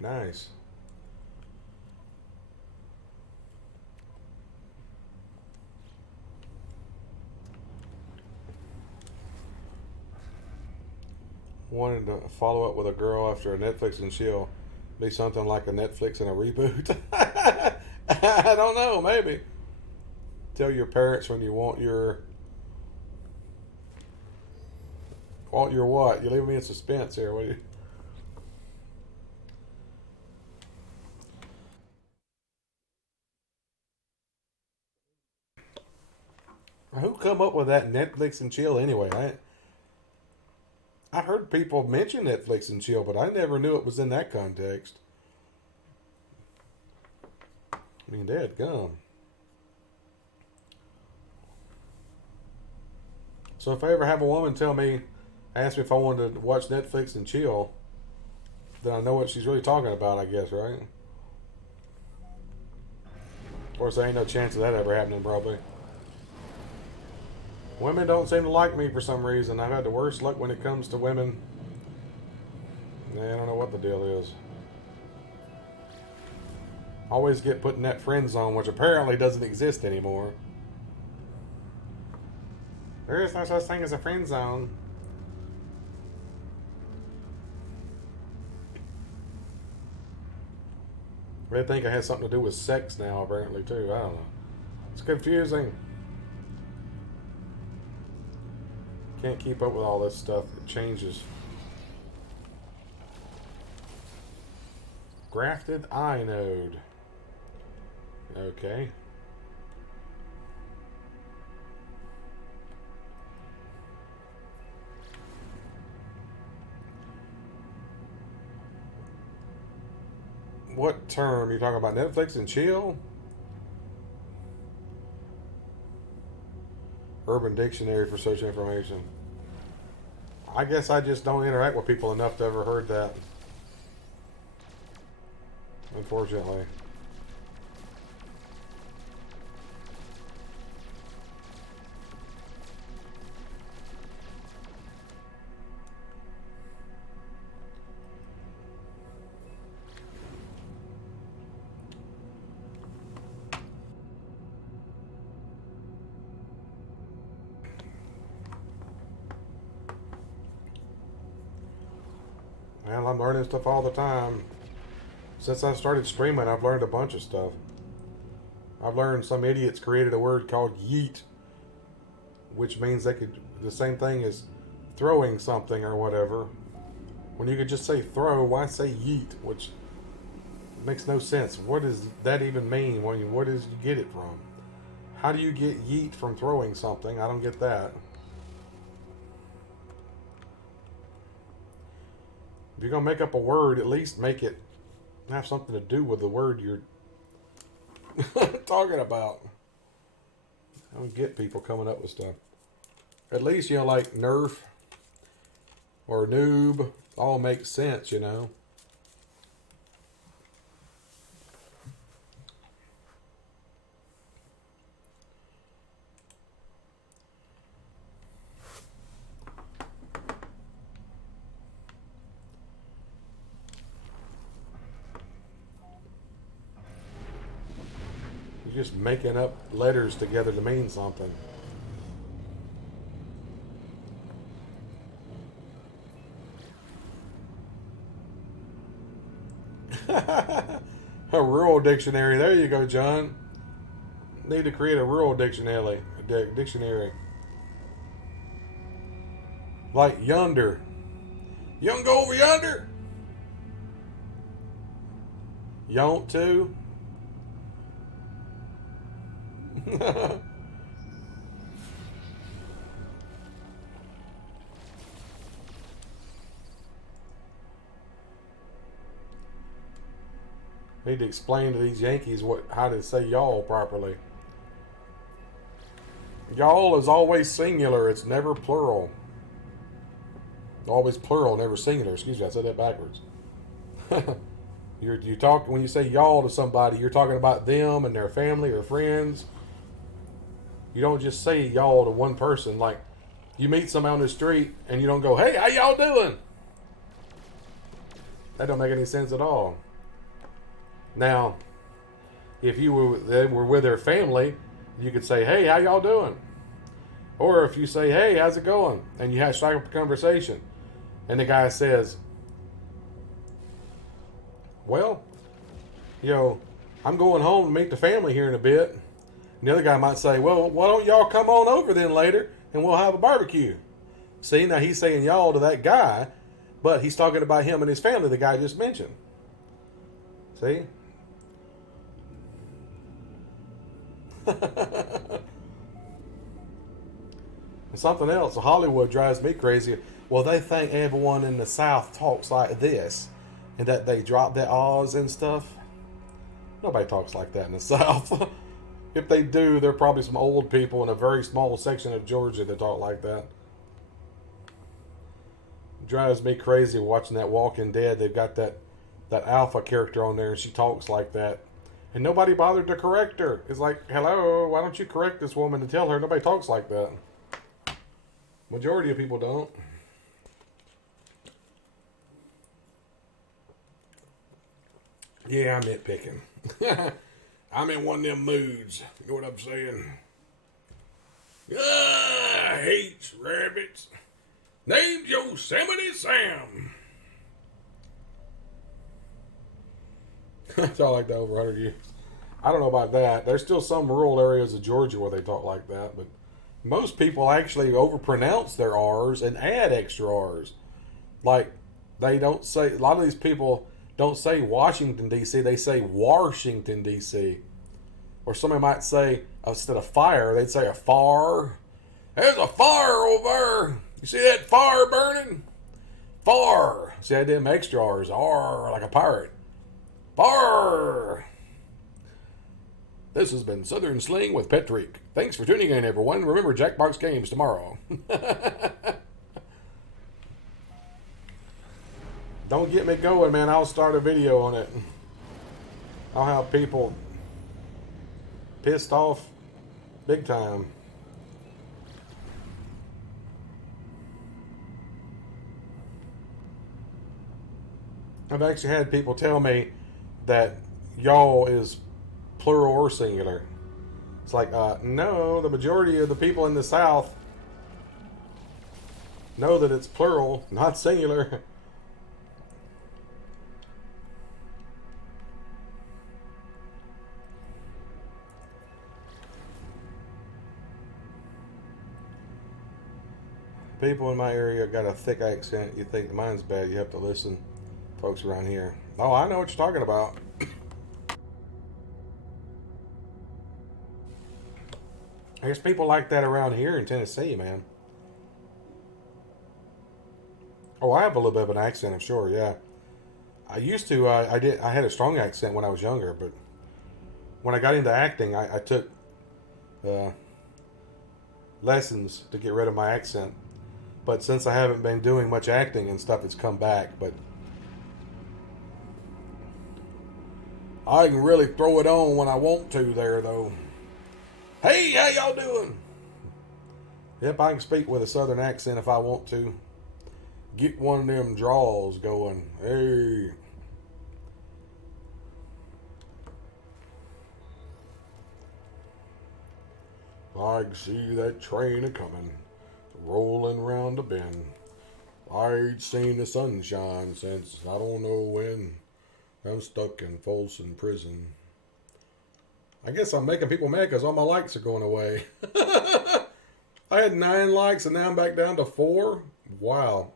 Nice. Wanted to follow up with a girl after a Netflix and chill. Be something like a Netflix and a reboot. I don't know, maybe. Tell your parents when you want your... Want your what? You're leaving me in suspense here, will you? Who come up with that Netflix and chill anyway? I've heard people mention Netflix and chill, but I never knew it was in that context. I mean, dadgum. So if I ever have a woman ask me if I wanted to watch Netflix and chill, then I know what she's really talking about, I guess, right? Of course, there ain't no chance of that ever happening, probably. Women don't seem to like me for some reason. I've had the worst luck when it comes to women. Yeah, I don't know what the deal is. Always get put in that friend zone, which apparently doesn't exist anymore. There is no such thing as a friend zone. They think it has something to do with sex now, apparently, too. I don't know. It's confusing. Can't keep up with all this stuff. It changes. Grafted eye node. Okay. What term? You talking about Netflix and chill? Urban Dictionary for search information. I guess I just don't interact with people enough to ever heard that. Unfortunately. Well, I'm learning stuff all the time. Since I started streaming, I've learned a bunch of stuff. I've learned some idiots created a word called yeet, which means they could, the same thing as throwing something or whatever. When you could just say throw, why say yeet? Which makes no sense. What does that even mean? Where does you get it from? How do you get yeet from throwing something? I don't get that. If you're going to make up a word, at least make it have something to do with the word you're talking about. I don't get people coming up with stuff. At least, you know, like nerf or noob all makes sense, you know. You're just making up letters together to mean something. A rural dictionary. There you go, John. Need to create a rural dictionary. Dictionary. Like yonder. You don't go over yonder. You want to? Need to explain to these Yankees how to say y'all properly. Y'all is always singular. It's never plural. Always plural, never singular. Excuse me, I said that backwards. You talk when you say y'all to somebody, you're talking about them and their family or friends. You don't just say y'all to one person. Like you meet somebody on the street and you don't go, "Hey, how y'all doing?" That don't make any sense at all. Now, if they were with their family, you could say, "Hey, how y'all doing?" Or if you say, "Hey, how's it going?" and you strike up a conversation, and the guy says, "Well, you know, I'm going home to meet the family here in a bit." And the other guy might say, "Well, why don't y'all come on over then later and we'll have a barbecue?" See, now he's saying y'all to that guy, but he's talking about him and his family, the guy just mentioned. See? Something else, Hollywood drives me crazy. Well, they think everyone in the South talks like this and that they drop their R's and stuff. Nobody talks like that in the South. If they do, they're probably some old people in a very small section of Georgia that talk like that. It drives me crazy watching that Walking Dead. They've got that alpha character on there and she talks like that. And nobody bothered to correct her. It's like, hello, why don't you correct this woman and tell her nobody talks like that? Majority of people don't. Yeah, I'm nitpicking. I'm in one of them moods. You know what I'm saying? I hate rabbits. Named Yosemite Sam. Talk like that over 100 years. I don't know about that. There's still some rural areas of Georgia where they talk like that, but most people actually overpronounce their R's and add extra R's. Like, they don't say, a lot of these people don't say Washington, D.C., they say Washington, D.C. Or somebody might say, instead of fire, they'd say a far. There's a fire over there. You see that fire burning? Far. See, I did them extra R's. R, like a pirate. Far. This has been Southern Sling with Petreak. Thanks for tuning in, everyone. Remember, Jackbox games tomorrow. Don't get me going, man. I'll start a video on it. I'll have people pissed off big time. I've actually had people tell me that y'all is plural or singular. It's like, no, the majority of the people in the South know that it's plural, not singular. People in my area got a thick accent. You think mine's bad, you have to listen. Folks around here. Oh, I know what you're talking about. I guess people like that around here in Tennessee, man. Oh, I have a little bit of an accent, I'm sure, yeah. I used to, I had a strong accent when I was younger, but when I got into acting, I took lessons to get rid of my accent. But since I haven't been doing much acting and stuff, it's come back. But I can really throw it on when I want to there, though. Hey, how y'all doing? Yep, I can speak with a southern accent if I want to. Get one of them draws going. Hey. I can see that train a-coming, rolling round the bend. I ain't seen the sunshine since I don't know when. I'm stuck in Folsom Prison. I guess I'm making people mad because all my likes are going away. I had 9 likes and now I'm back down to 4. Wow.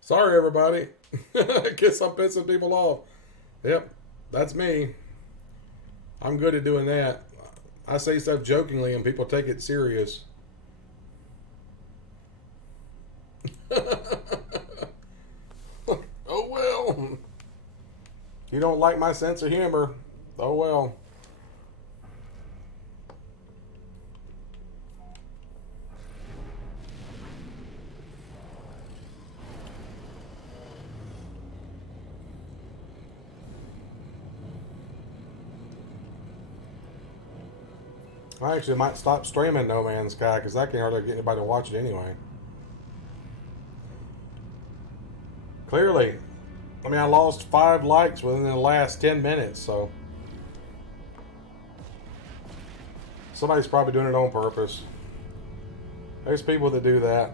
Sorry, everybody. I guess I'm pissing people off. Yep, that's me. I'm good at doing that. I say stuff jokingly and people take it serious. Oh well. You don't like my sense of humor. Oh well. I actually might stop streaming No Man's Sky because I can't hardly get anybody to watch it anyway. Clearly, I mean, I lost 5 likes within the last 10 minutes, so somebody's probably doing it on purpose. There's people that do that.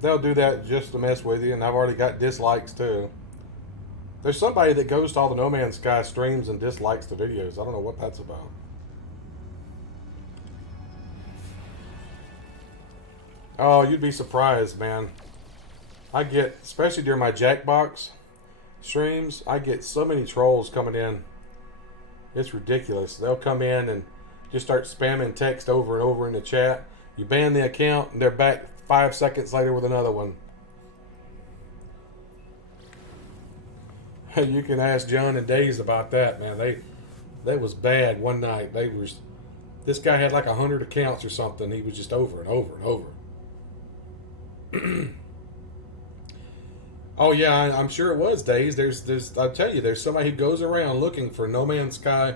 They'll do that just to mess with you, and I've already got dislikes too. There's somebody that goes to all the No Man's Sky streams and dislikes the videos. I don't know what that's about. Oh, you'd be surprised, man. I get, especially during my Jackbox streams, I get so many trolls coming in. It's ridiculous. They'll come in and just start spamming text over and over in the chat. You ban the account, and they're back 5 seconds later with another one. You can ask John and Days about that, man. They was bad one night. This guy had like 100 accounts or something. He was just over and over and over. Oh yeah, I'm sure it was Days. There's I tell you, there's somebody who goes around looking for No Man's Sky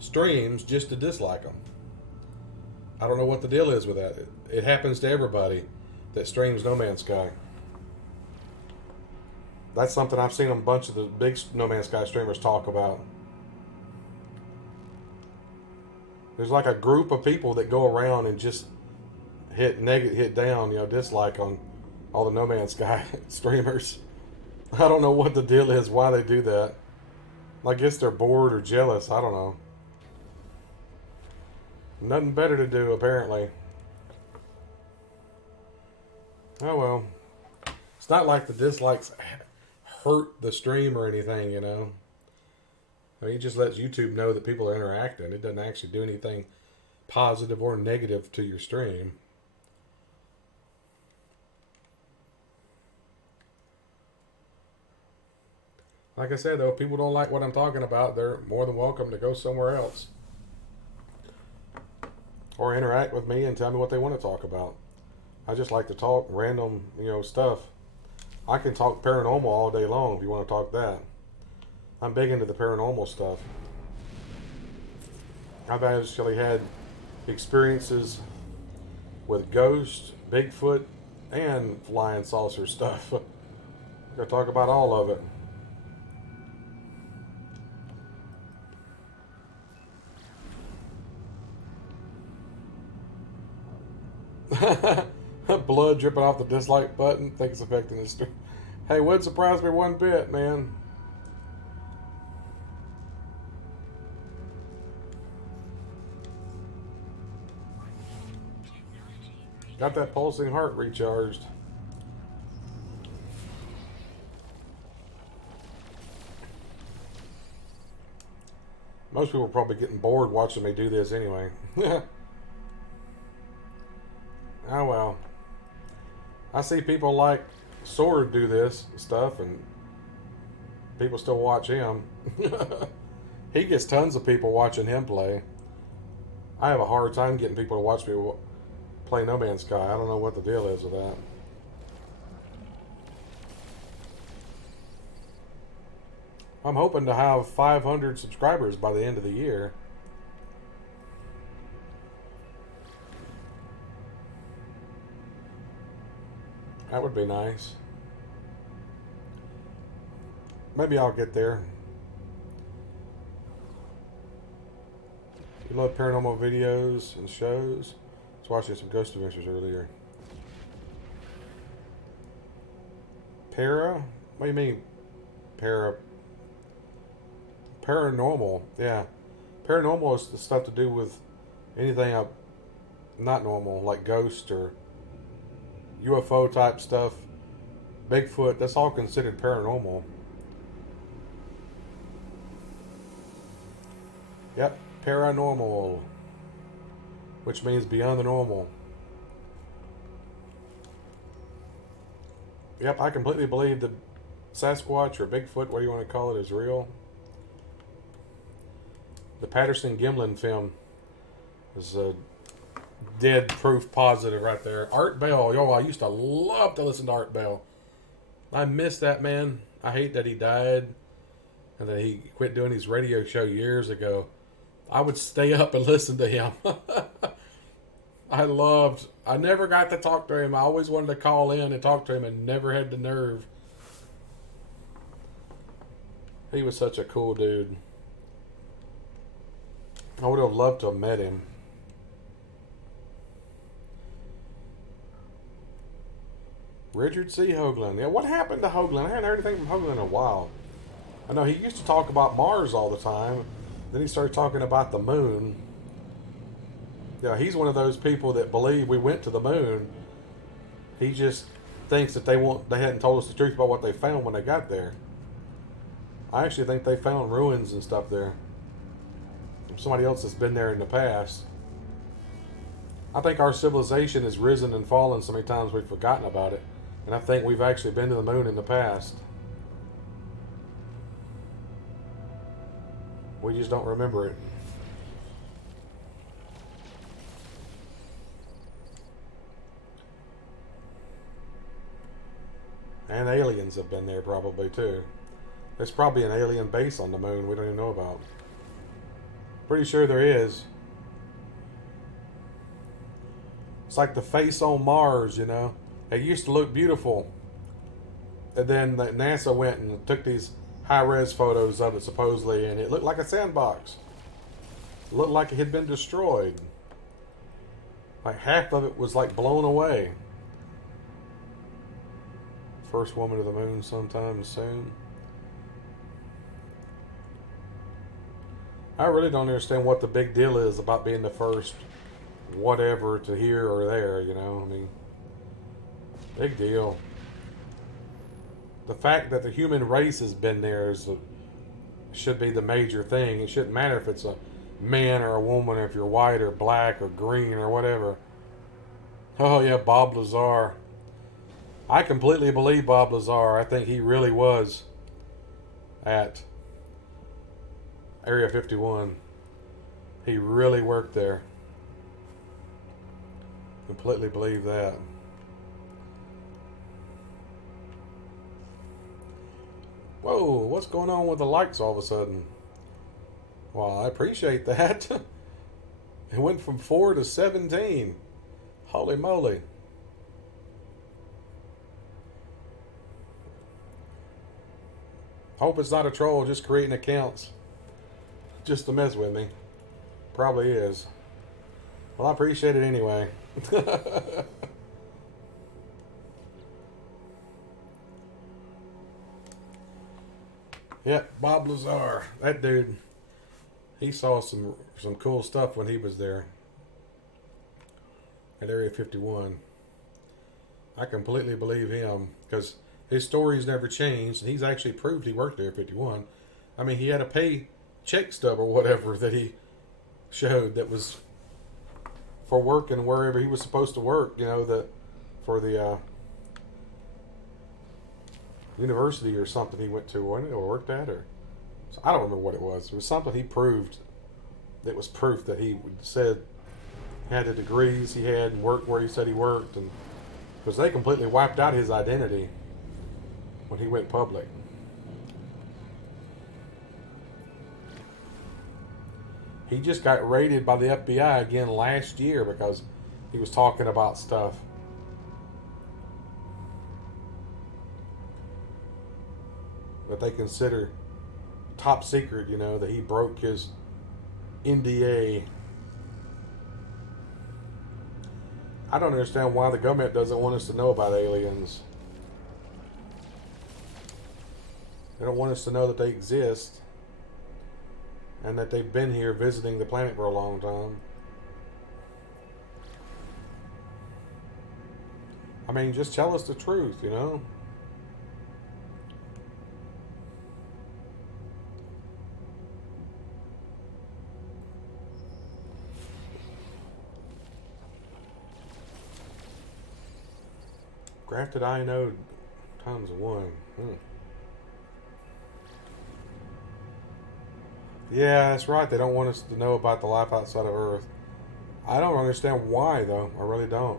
streams just to dislike them. I don't know what the deal is with that. It happens to everybody that streams No Man's Sky. That's something I've seen a bunch of the big No Man's Sky streamers talk about. There's like a group of people that go around and just hit down, dislike on all the No Man's Sky streamers. I don't know what the deal is, why they do that. I guess they're bored or jealous. I don't know. Nothing better to do, apparently. Oh well. It's not like the dislikes hurt the stream or anything, you know. I mean, it just lets YouTube know that people are interacting. It doesn't actually do anything positive or negative to your stream. Like I said, though, if people don't like what I'm talking about, they're more than welcome to go somewhere else. Or interact with me and tell me what they want to talk about. I just like to talk random, stuff. I can talk paranormal all day long if you want to talk that. I'm big into the paranormal stuff. I've actually had experiences with ghosts, Bigfoot, and flying saucer stuff. I talk about all of it. Blood dripping off the dislike button. Think it's affecting the stream. Hey, wouldn't surprise me one bit, man. Got that pulsing heart recharged. Most people are probably getting bored watching me do this anyway. Oh well. I see people like Sword do this stuff and people still watch him. He gets tons of people watching him play. I have a hard time getting people to watch me play No Man's Sky. I don't know what the deal is with that. I'm hoping to have 500 subscribers by the end of the year. That would be nice. Maybe I'll get there. You love paranormal videos and shows? I was watching some Ghost Adventures earlier. What do you mean? Paranormal. Yeah. Paranormal is the stuff to do with anything not normal, like ghost or UFO type stuff, Bigfoot, that's all considered paranormal. Yep, paranormal, which means beyond the normal. Yep, I completely believe that Sasquatch or Bigfoot, what do you want to call it, is real. The Patterson-Gimlin film is a dead proof positive right there. Art Bell, I used to love to listen to Art Bell. I miss that man. I hate that he died and that he quit doing his radio show years ago. I would stay up and listen to him. I never got to talk to him. I always wanted to call in and talk to him and never had the nerve. He was such a cool dude. I would have loved to have met him. Richard C. Hoagland. Yeah, what happened to Hoagland? I haven't heard anything from Hoagland in a while. I know he used to talk about Mars all the time. Then he started talking about the moon. Yeah, he's one of those people that believe we went to the moon. He just thinks that they hadn't told us the truth about what they found when they got there. I actually think they found ruins and stuff there. Somebody else has been there in the past. I think our civilization has risen and fallen so many times we've forgotten about it. And I think we've actually been to the moon in the past. We just don't remember it. And aliens have been there probably too. There's probably an alien base on the moon we don't even know about. Pretty sure there is. It's like the face on Mars, you know. It used to look beautiful. And then NASA went and took these high-res photos of it, supposedly, and it looked like a sandbox. It looked like it had been destroyed. Like half of it was like blown away. First woman to the moon sometime soon. I really don't understand what the big deal is about being the first whatever to here or there, you know. I mean, big deal. The fact that the human race has been there should be the major thing. It shouldn't matter if it's a man or a woman, or if you're white or black or green or whatever. Oh yeah, Bob Lazar. I completely believe Bob Lazar. I think he really was at Area 51. He really worked there. Completely believe that. Whoa, what's going on with the lights all of a sudden? Well, I appreciate that. It went from 4 to 17. Holy moly. Hope it's not a troll just creating accounts just to mess with me. Probably is. Well, I appreciate it anyway. Yep, Bob Lazar. That dude, he saw some cool stuff when he was there at Area 51. I completely believe him because his story's never changed, and he's actually proved he worked there at 51. I mean, he had a pay check stub or whatever that he showed that was for working wherever he was supposed to work, you know, for the university or something he went to, or worked at, or so I don't remember what it was. It was something he proved that was proof that he said had the degrees he had and worked where he said he worked, and because they completely wiped out his identity when he went public. He just got raided by the FBI again last year because he was talking about stuff. That they consider top secret, you know, that he broke his NDA. I don't understand why the government doesn't want us to know about aliens. They don't want us to know that they exist and that they've been here visiting the planet for a long time. I mean, just tell us the truth, you know? Grafted Amino times 1. Yeah, that's right. They don't want us to know about the life outside of Earth. I don't understand why, though. I really don't.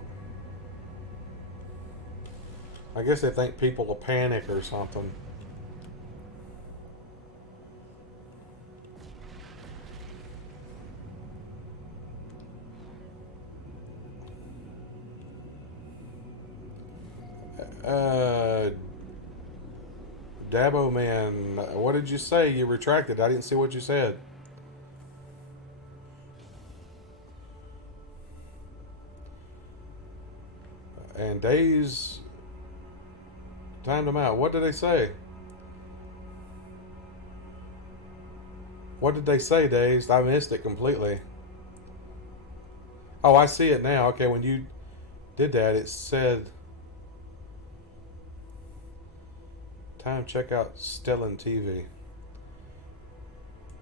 I guess they think people will panic or something. Dabo Man, what did you say? You retracted. I didn't see what you said. And Days timed them out. What did they say? What did they say, Days? I missed it completely. Oh, I see it now. Okay, when you did that, it said time check out Stellan TV.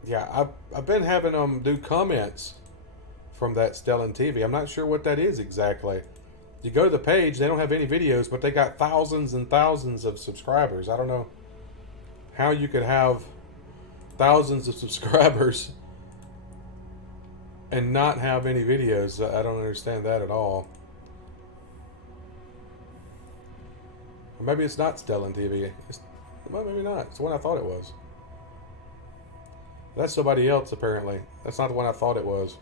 Yeah, I've been having them do comments from that Stellan TV. I'm not sure what that is exactly. You go to the page, they don't have any videos, but they got thousands and thousands of subscribers. I don't know how you could have thousands of subscribers and not have any videos. I don't understand that at all. Or maybe it's not Stellan TV. Well, maybe not. It's the one I thought it was. That's somebody else, apparently. That's not the one I thought it was.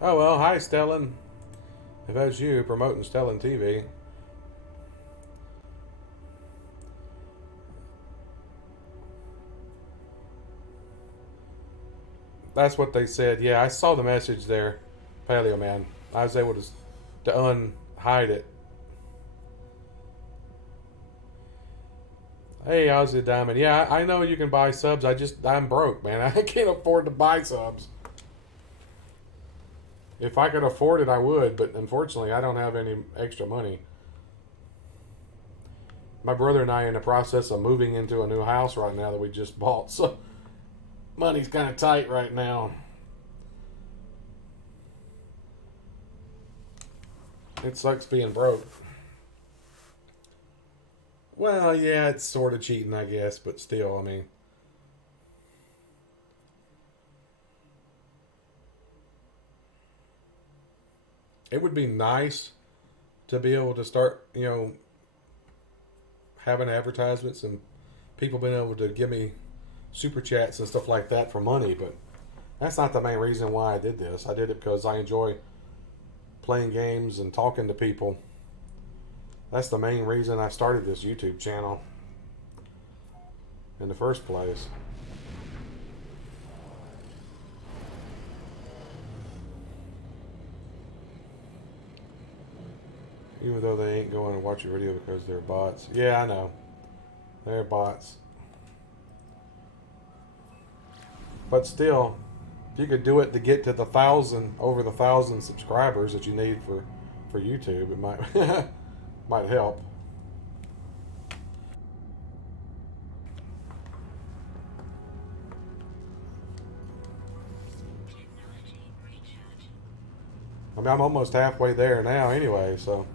Oh well, hi Stellan. If that's you promoting Stellan TV. That's what they said. Yeah, I saw the message there, Paleo Man. I was able to unhide it. Hey, Ozzy Diamond. Yeah, I know you can buy subs. I'm broke, man. I can't afford to buy subs. If I could afford it, I would, but unfortunately, I don't have any extra money. My brother and I are in the process of moving into a new house right now that we just bought, so money's kind of tight right now. It sucks being broke. Well, yeah, it's sort of cheating, I guess, but still, I mean, it would be nice to be able to start, having advertisements and people being able to give me super chats and stuff like that for money, but that's not the main reason why I did this. I did it because I enjoy playing games and talking to people. That's the main reason I started this YouTube channel in the first place. Even though they ain't going to watch your video because they're bots. Yeah, I know. They're bots. But still, if you could do it to get to over the 1,000 subscribers that you need for YouTube, it might might help. I mean, I'm almost halfway there now anyway, so.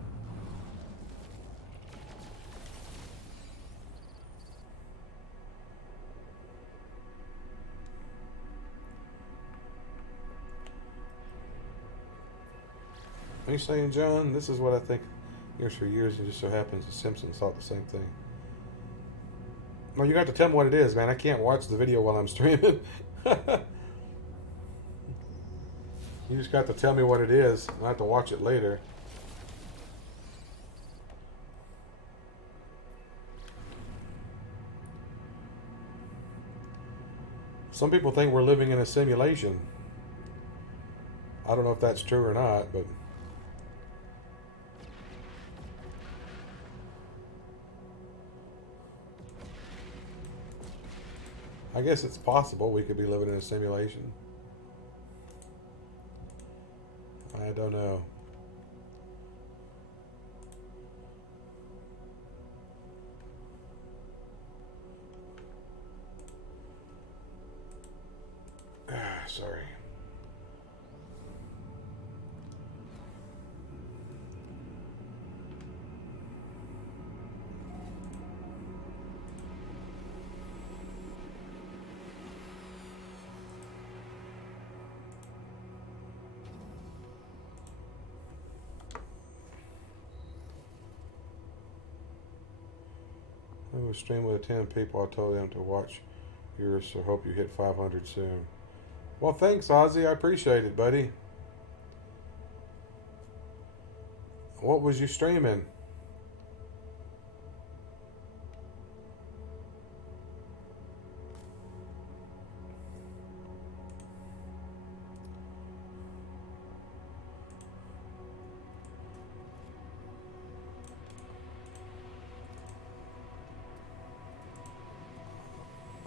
Are you saying, John? This is what I think. Years for years, and just so happens the Simpsons thought the same thing. Well, you got to tell me what it is, man. I can't watch the video while I'm streaming. You just got to tell me what it is. I have to watch it later. Some people think we're living in a simulation. I don't know if that's true or not, but I guess it's possible we could be living in a simulation. I don't know. Sorry. I was streaming with 10 people. I told them to watch yours, so hope you hit 500 soon. Well, thanks, Ozzy. I appreciate it, buddy. What was you streaming?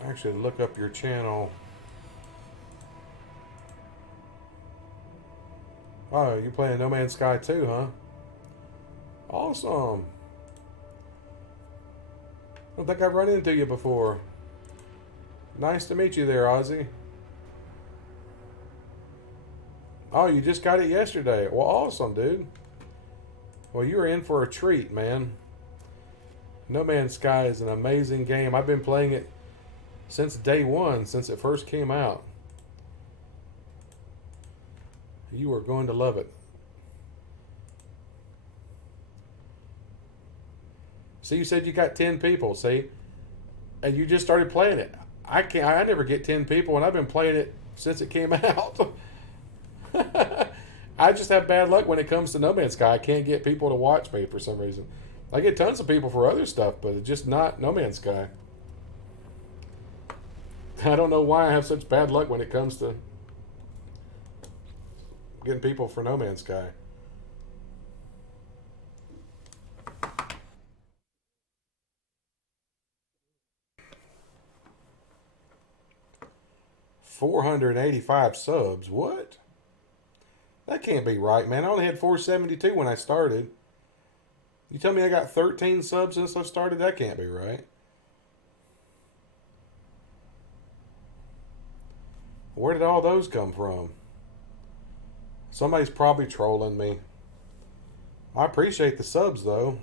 Actually, look up your channel. Oh, you playing No Man's Sky too, huh? Awesome. I don't think I've run into you before. Nice to meet you there, Ozzy. Oh, you just got it yesterday. Well, awesome, dude. Well, you are in for a treat, man. No Man's Sky is an amazing game. I've been playing it since day one, since it first came out. You are going to love it. See, you said you got 10 people, see? And you just started playing it. I never get 10 people, and I've been playing it since it came out. I just have bad luck when it comes to No Man's Sky. I can't get people to watch me for some reason. I get tons of people for other stuff, but it's just not No Man's Sky. I don't know why I have such bad luck when it comes to getting people for No Man's Sky. $485 subs. What? That can't be right, man. I only had 472 when I started. You tell me I got 13 subs since I started? That can't be right. Where did all those come from? Somebody's probably trolling me. I appreciate the subs, though.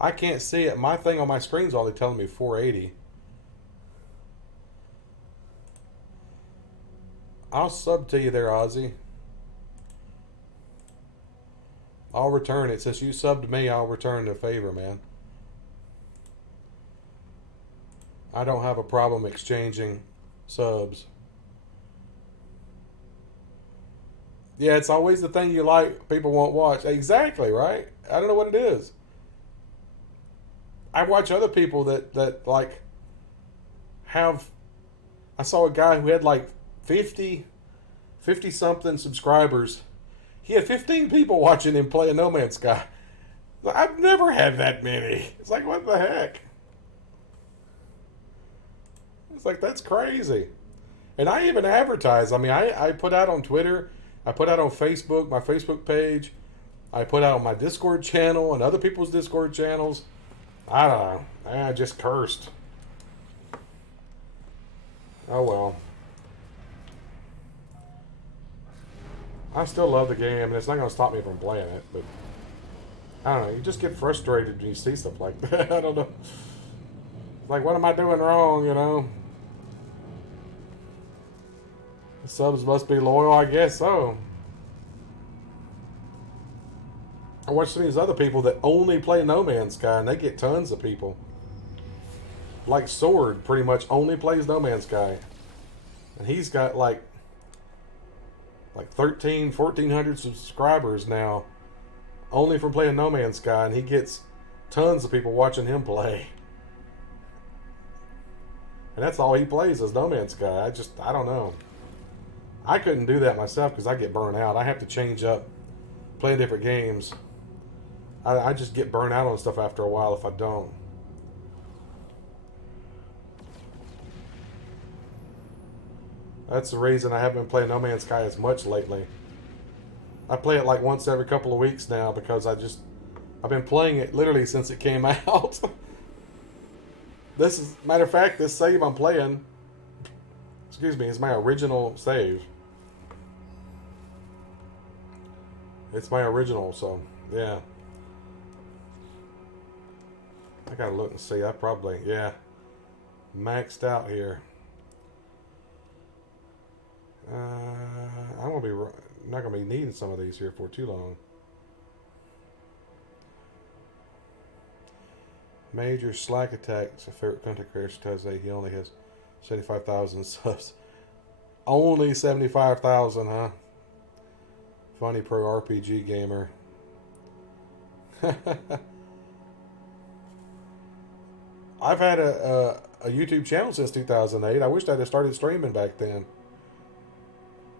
I can't see it. My thing on my screen's only telling me 480. I'll sub to you there, Ozzy. I'll return it. Since you subbed me, I'll return the favor, man. I don't have a problem exchanging subs. Yeah, it's always the thing you like people won't watch. Exactly, right? I don't know what it is. I watch other people that like have. I saw a guy who had like 50 something subscribers. He had 15 people watching him play a No Man's Sky. I've never had that many. It's like, what the heck? It's like, that's crazy. And I even advertise. I mean, I put out on Twitter. I put out on Facebook, my Facebook page. I put out on my Discord channel and other people's Discord channels. I don't know. I just cursed. Oh well. I still love the game, and it's not going to stop me from playing it, but I don't know. You just get frustrated when you see stuff like that. I don't know. It's like, what am I doing wrong, you know? The subs must be loyal, I guess so. I watch some of these other people that only play No Man's Sky, and they get tons of people. Like Sword pretty much only plays No Man's Sky. And he's got like 1,400 subscribers now, only from playing No Man's Sky, and he gets tons of people watching him play. And that's all he plays is No Man's Sky. I don't know. I couldn't do that myself because I get burnt out. I have to change up, playing different games. I just get burnt out on stuff after a while if I don't. That's the reason I haven't been playing No Man's Sky as much lately. I play it like once every couple of weeks now because I've been playing it literally since it came out. Matter of fact, this save I'm playing, excuse me, is my original save. It's my original, so yeah. I gotta look and see. I probably, yeah, maxed out here. I'm not gonna be needing some of these here for too long. Major Slack Attack. It's a favorite content creator. Tells he only has 75,000 subs. Only 75,000, huh? Funny Pro RPG Gamer. I've had a YouTube channel since 2008. I wished I'd have started streaming back then.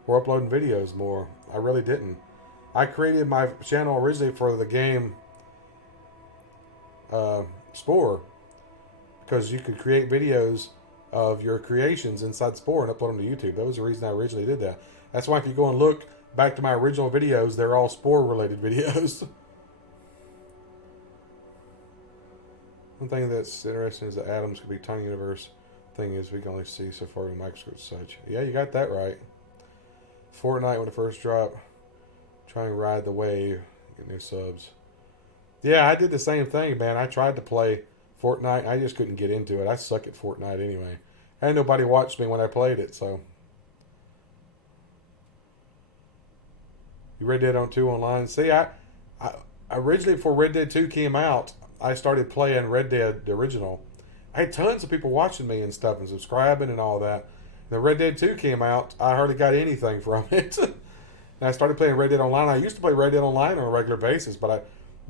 Or uploading videos more. I really didn't. I created my channel originally for the game Spore. Because you could create videos of your creations inside Spore and upload them to YouTube. That was the reason I originally did that. That's why if you go and look back to my original videos, they're all Spore related videos. One thing that's interesting is that atoms could be tiny universe. Thing is, we can only see so far in microscopes and such. Yeah, you got that right. Fortnite when it first dropped. Try and ride the wave. Get new subs. Yeah, I did the same thing, man. I tried to play Fortnite. I just couldn't get into it. I suck at Fortnite anyway. And nobody watched me when I played it, so. You Red Dead on 2 online. See, I originally before Red Dead 2 came out, I started playing Red Dead the original. I had tons of people watching me and stuff and subscribing and all that. And The Red Dead 2 came out, I hardly got anything from it. And I started playing Red Dead Online. I used to play Red Dead Online on a regular basis, but I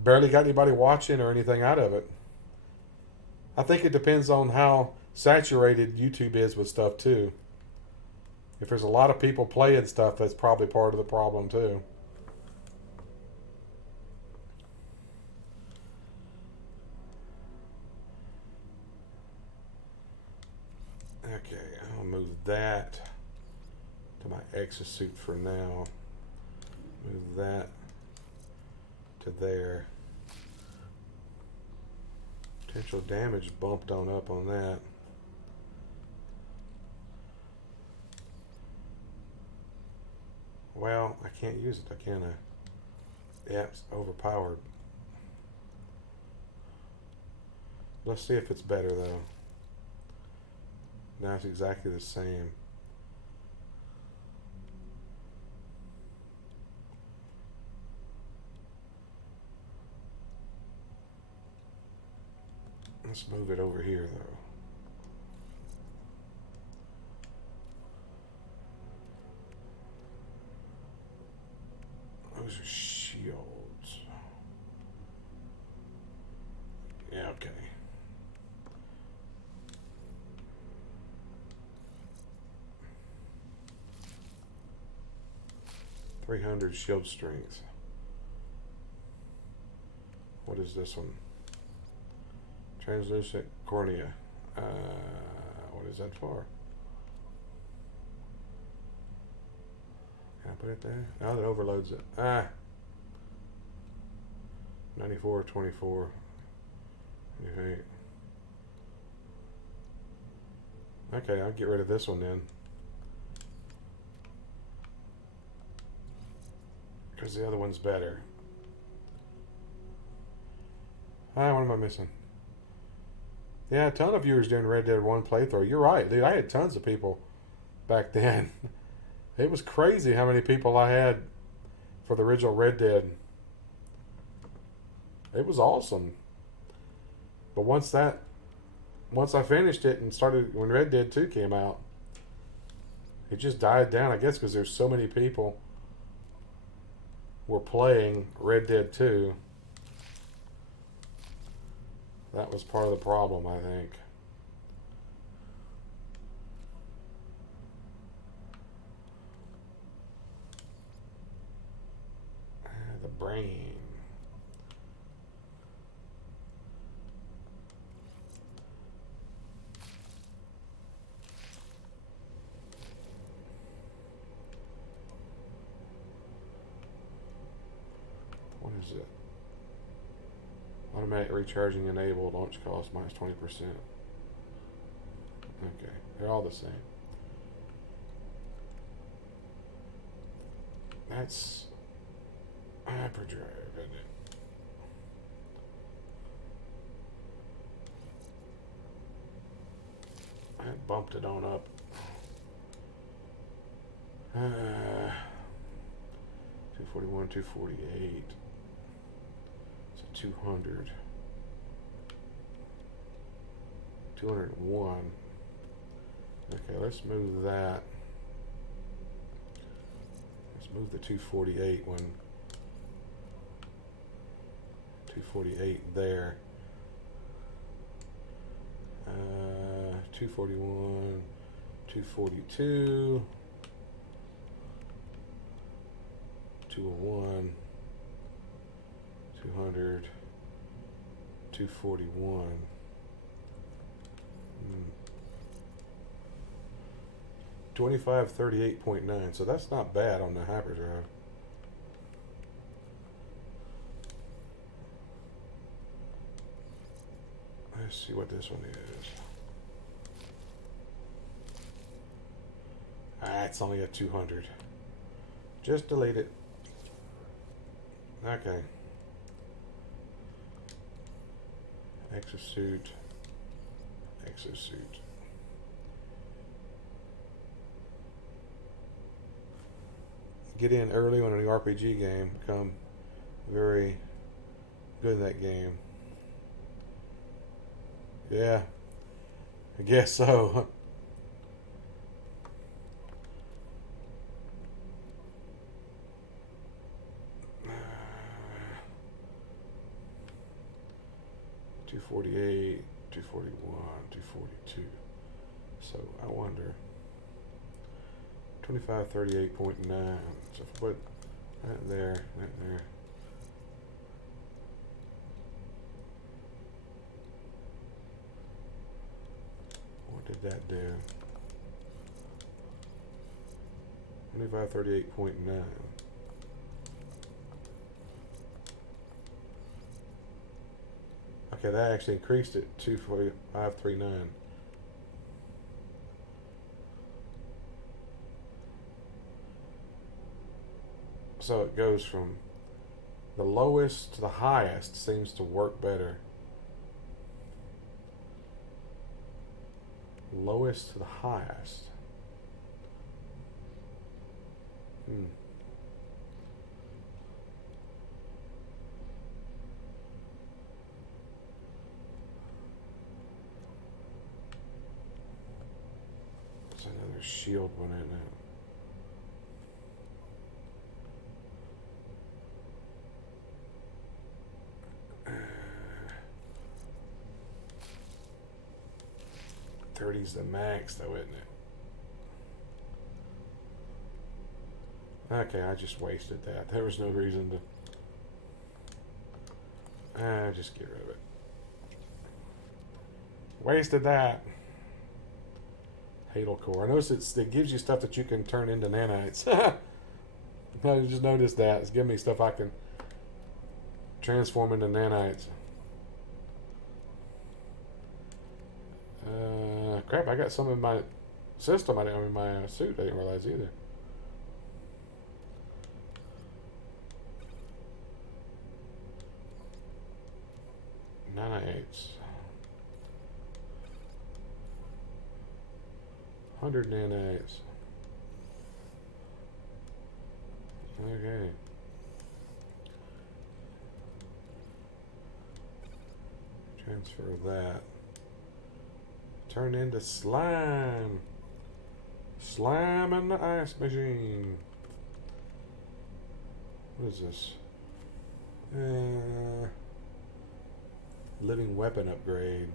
barely got anybody watching or anything out of it. I think it depends on how saturated YouTube is with stuff too. If there's a lot of people playing stuff, that's probably part of the problem too. Okay, I'll move that to my exosuit for now. Move that to there. Potential damage bumped on up on that. Well, I can't use it, can I? Yeah, it's overpowered. Let's see if it's better though. Now it's exactly the same. Let's move it over here though. Those are shields. Yeah, okay. .300 shield strength. What is this one? Translucent cornea. What is that for? Can I put it there? Oh, that overloads it. 94, 24, 28. Okay, I'll get rid of this one then. Because the other one's better. What am I missing? Yeah, a ton of viewers doing Red Dead 1 playthrough. You're right, dude. I had tons of people back then. It was crazy how many people I had for the original Red Dead. It was awesome. But once I finished it and started, when Red Dead 2 came out, it just died down, I guess, because there's so many people were playing Red Dead 2. That was part of the problem, I think. The brain. What is it? Automatic recharging enabled, launch cost minus 20%. Okay, they're all the same. That's hyperdrive, isn't it? I bumped it on up. 241, 248. 200, 201. Okay, let's move that. Let's move the 248 one. 248 there. 241, 242, 201. 200, 241. 2538.9. So that's not bad on the hyperdrive. Let's see what this one is. It's only a 200. Just delete it. Okay. Exosuit. Get in early on an RPG game. Become very good in that game. Yeah, I guess so. So I wonder. 2538.9. So if I put that there, that there. What did that do? 2538.9. Okay, that actually increased it to 539. So it goes from the lowest to the highest seems to work better. Lowest to the highest. There's another shield one in there. 30's the max though, isn't it? Okay, I just wasted that. There was no reason to... just get rid of it. Wasted that. Hadal core. I noticed it gives you stuff that you can turn into nanites. I just noticed that. It's giving me stuff I can transform into nanites. Crap, I got some in my system. I didn't in my suit. I didn't realize either. Nanites. 100 nanites. Okay. Transfer that. Turn into slime. Slime in the ice machine. What is this? Living weapon upgrade.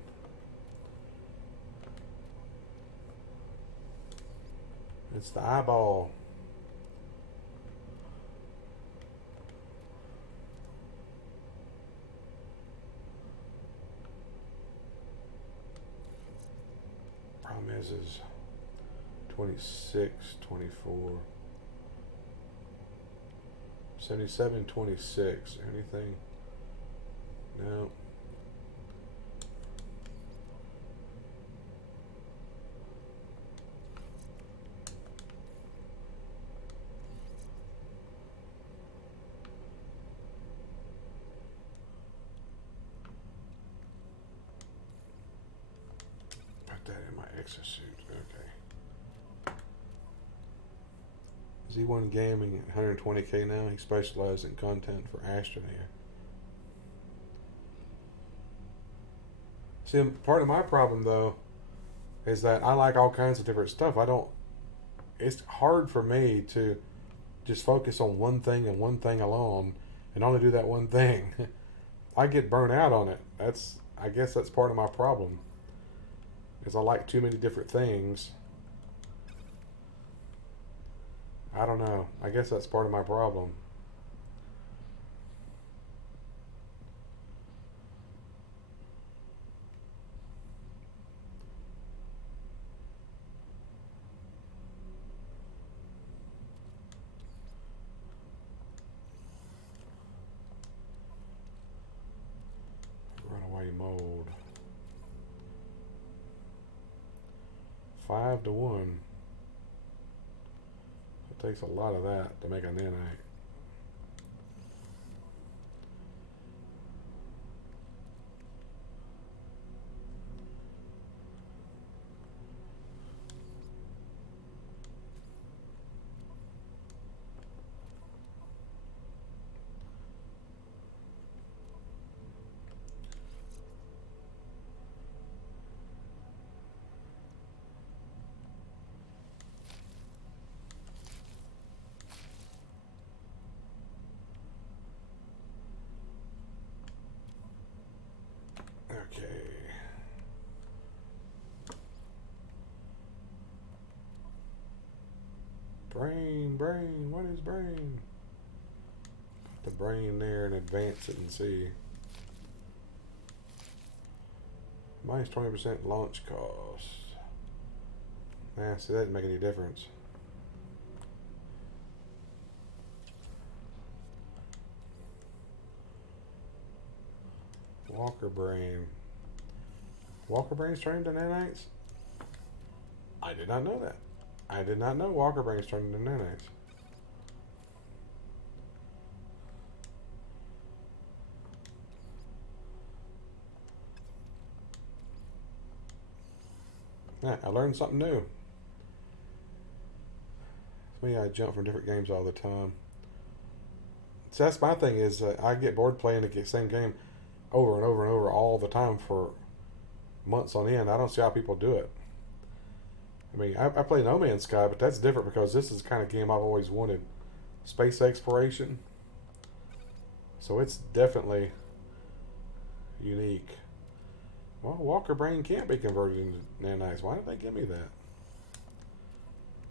It's the eyeball. Problem is 26, 24, 77, 26. Anything? No. Exosuit, okay. Z1 Gaming, 120k now. He specializes in content for Astroneer. See, part of my problem though is that I like all kinds of different stuff. It's hard for me to just focus on one thing and one thing alone and only do that one thing. I get burnt out on it. I guess that's part of my problem. Because I like too many different things. I don't know. I guess that's part of my problem. Runaway mold. 5 to 1. It takes a lot of that to make a nanite. Brain, brain, what is brain? Put the brain there and advance it and see. Minus 20% launch cost. Nah, see, that didn't make any difference. Walker brain. Walker brains turn into nanites? I did not know that. I did not know Walker brains turn into nanites. Yeah, I learned something new. I jump from different games all the time. So that's my thing is I get bored playing the same game over and over and over all the time for months on end. I don't see how people do it. I mean, I play No Man's Sky, but that's different because this is the kind of game I've always wanted. Space exploration. So it's definitely unique. Well, Walker Brain can't be converted into nanites. Why did they give me that?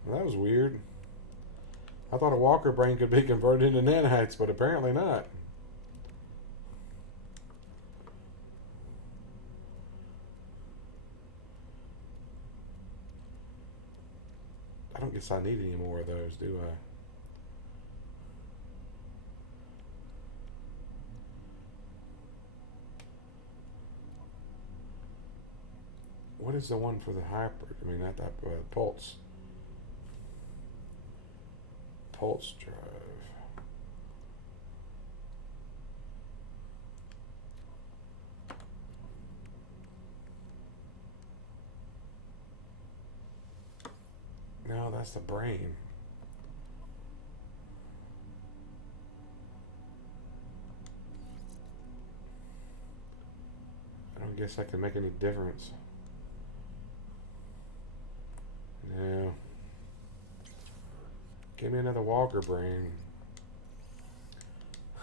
Well, that was weird. I thought a Walker Brain could be converted into nanites, but apparently not. I don't guess I need any more of those, do I? What is the one for the hyper? I mean, not that pulse. Pulse drive. No, that's the brain. I don't guess that can make any difference. No. Give me another Walker brain.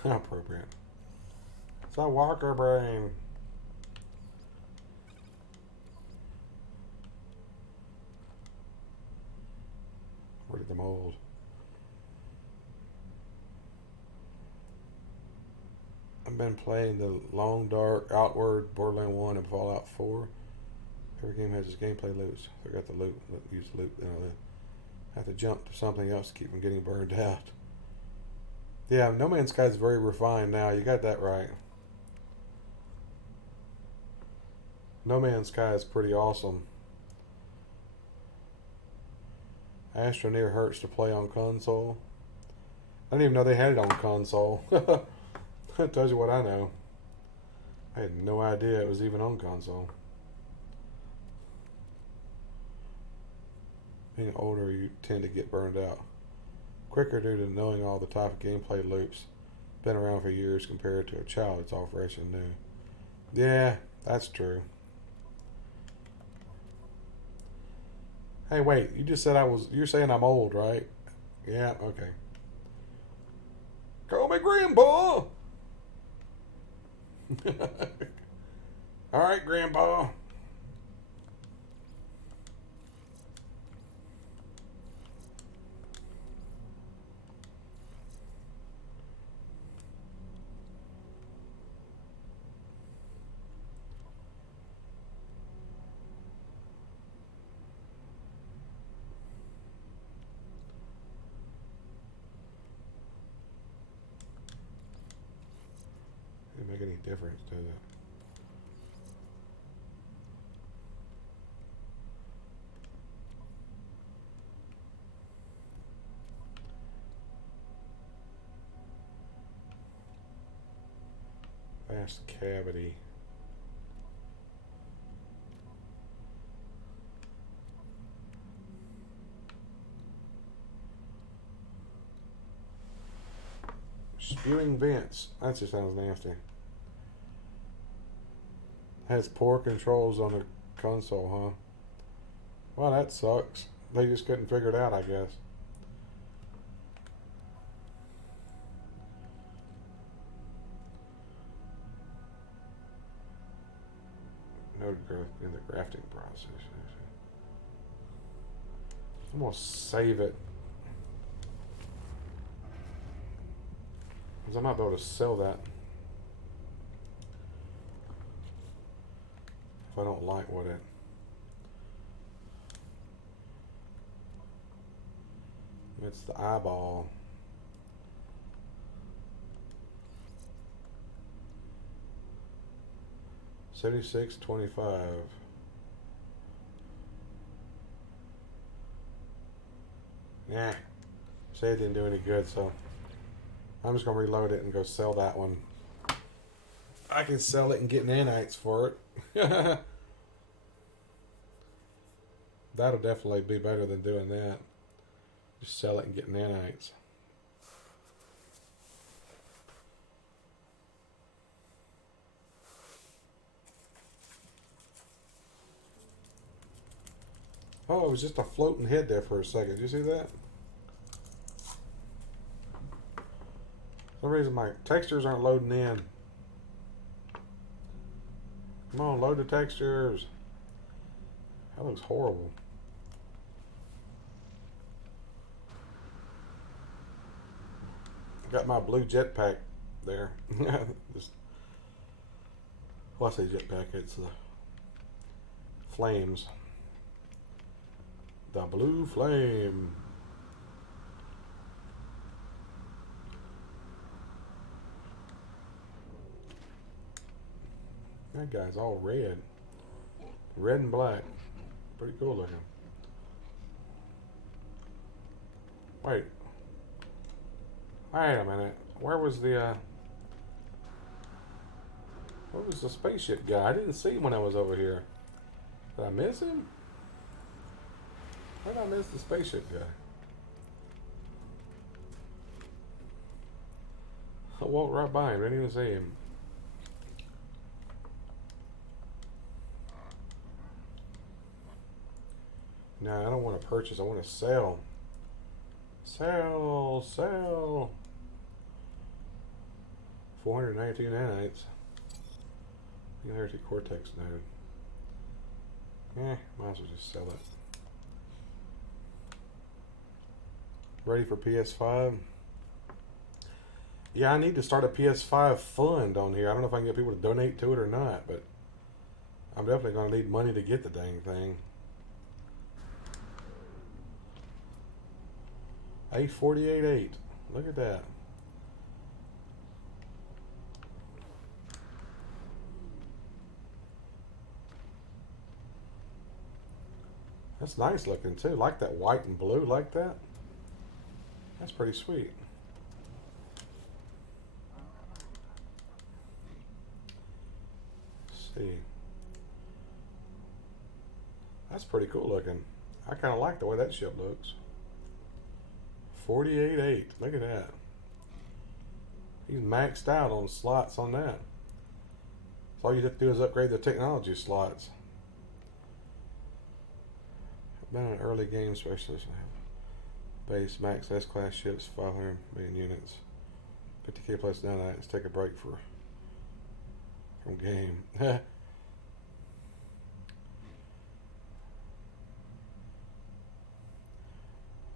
How appropriate. It's a Walker brain. Where did the mold? I've been playing the Long Dark, Outward, Borderlands 1, and Fallout 4. Every game has its gameplay loops. I got the loop, use the loop, you know, have to jump to something else to keep from getting burned out. Yeah, No Man's Sky is very refined now. You got that right. No Man's Sky is pretty awesome. Astroneer hurts to play on console. I didn't even know they had it on console. That tells you what I know. I had no idea it was even on console. Being older, you tend to get burned out quicker due to knowing all the type of gameplay loops. Been around for years compared to a child. It's all fresh and new. Yeah, that's true. Hey, wait, you just said you're saying I'm old, right? Yeah, okay. Call me Grandpa! Alright, Grandpa. Didn't make any difference, does it? Vast cavity. Spewing vents. That just sounds nasty. Has poor controls on the console, huh? Well, that sucks. They just couldn't figure it out, I guess. Node growth in the grafting process. I'm gonna save it. Because I might be able to sell that if I don't like what it. It's the eyeball. $76.25. Nah. Say it didn't do any good, so I'm just gonna reload it and go sell that one. I can sell it and get nanites for it. That'll definitely be better than doing that. Just sell it and get nanites. Oh, it was just a floating head there for a second. Did you see that? For some reason my textures aren't loading in. Come on, load the textures. That looks horrible. Got my blue jetpack there. Just, well, I say jetpack, it's the flames. The blue flame. That guy's all red. Red and black. Pretty cool looking. Wait. Wait a minute. Where was the spaceship guy? I didn't see him when I was over here. Did I miss him? Where did I miss the spaceship guy? I walked right by him. Didn't even see him. No, I don't want to purchase. I want to sell. Sell. 419 nanites. Singularity Cortex node. Might as well just sell it. Ready for PS5? Yeah, I need to start a PS5 fund on here. I don't know if I can get people to donate to it or not, but I'm definitely going to need money to get the dang thing. $848.8. Look at that. That's nice looking too. Like that white and blue like that. That's pretty sweet. Let's see. That's pretty cool looking. I kind of like the way that ship looks. 48.8. Look at that. He's maxed out on slots on that. So all you have to do is upgrade the technology slots. Been an early game specialist. Base max S-class ships, 500 million units. 50k plus nanites. Take a break from game.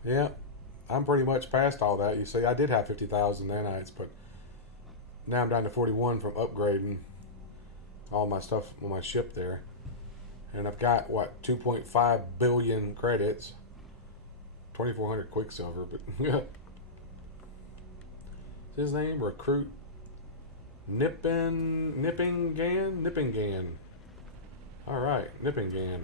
Yeah, I'm pretty much past all that. You see, I did have 50,000 nanites, but now I'm down to 41 from upgrading all my stuff on my ship there. And I've got, what, 2.5 billion credits. 2,400 Quicksilver, but is his name Recruit Nippingan. All right, Nippingan.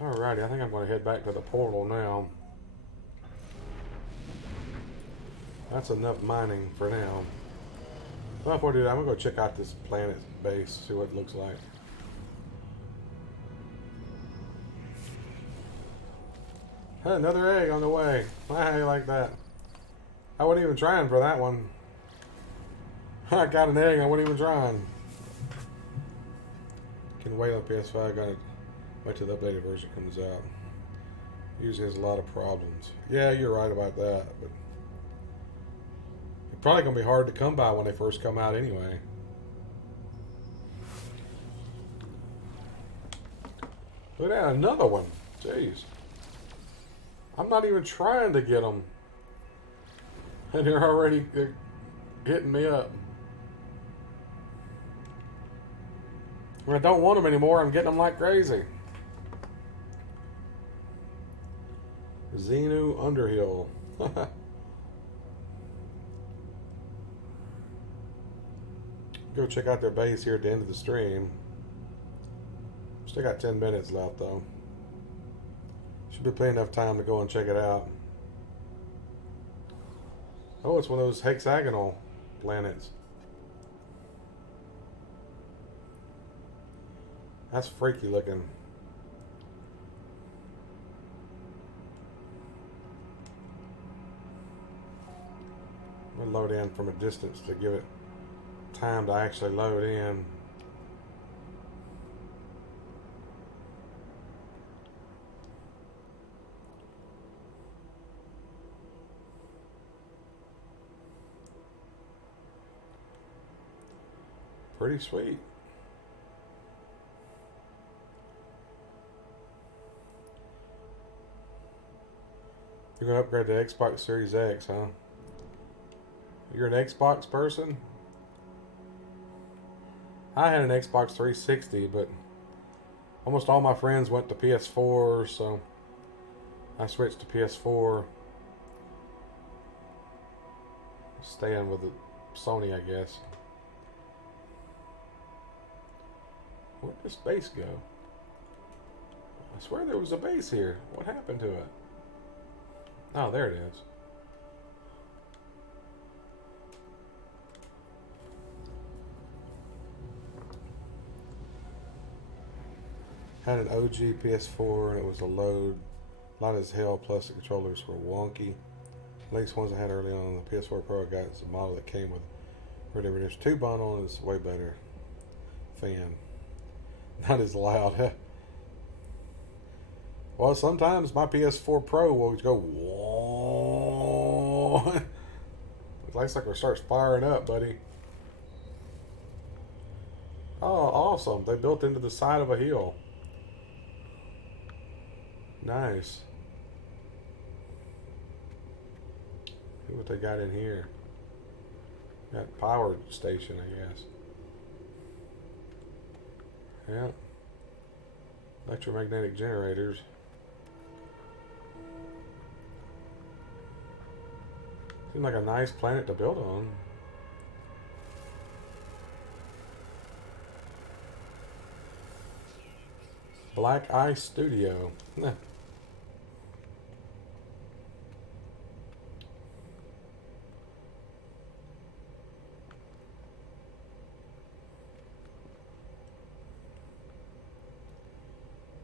Alrighty, I think I'm going to head back to the portal now. That's enough mining for now. Well, before I do that, I'm going to go check out this planet's base, see what it looks like. Another egg on the way. I like that. I wasn't even trying for that one. I got an egg, I wasn't even trying. Can wait on PS5, got it. Wait till the updated version comes out. Usually has a lot of problems. Yeah, you're right about that, but it's probably going to be hard to come by when they first come out anyway. Look at that, another one. Jeez. I'm not even trying to get them. And they're hitting me up. When I don't want them anymore, I'm getting them like crazy. Xenu Underhill. Go check out their base here at the end of the stream. Still got 10 minutes left though. Should be plenty enough time to go and check it out. Oh, it's one of those hexagonal planets. That's freaky looking. I'm gonna load in from a distance to give it time to actually load in. Pretty sweet. You're gonna upgrade to Xbox Series X, huh? You're an Xbox person? I had an Xbox 360, but almost all my friends went to PS4, so I switched to PS4. Staying with the Sony, I guess. Where'd this base go? I swear there was a base here. What happened to it? Oh, there it is. Had an OG PS4 and it was a load. Light as hell, plus the controllers were wonky. Latest ones I had early on the PS4 Pro, I got a model that came with Red Dead Redemption 2 bundle, and it's way better. Fan. Not as loud. Well, sometimes my PS4 Pro will go whoa. It looks like it starts firing up, buddy. Oh, awesome. They built into the side of a hill. Nice. See what they got in here. Got power station, I guess. Yeah. Electromagnetic generators. Seems like a nice planet to build on. Black Ice Studio.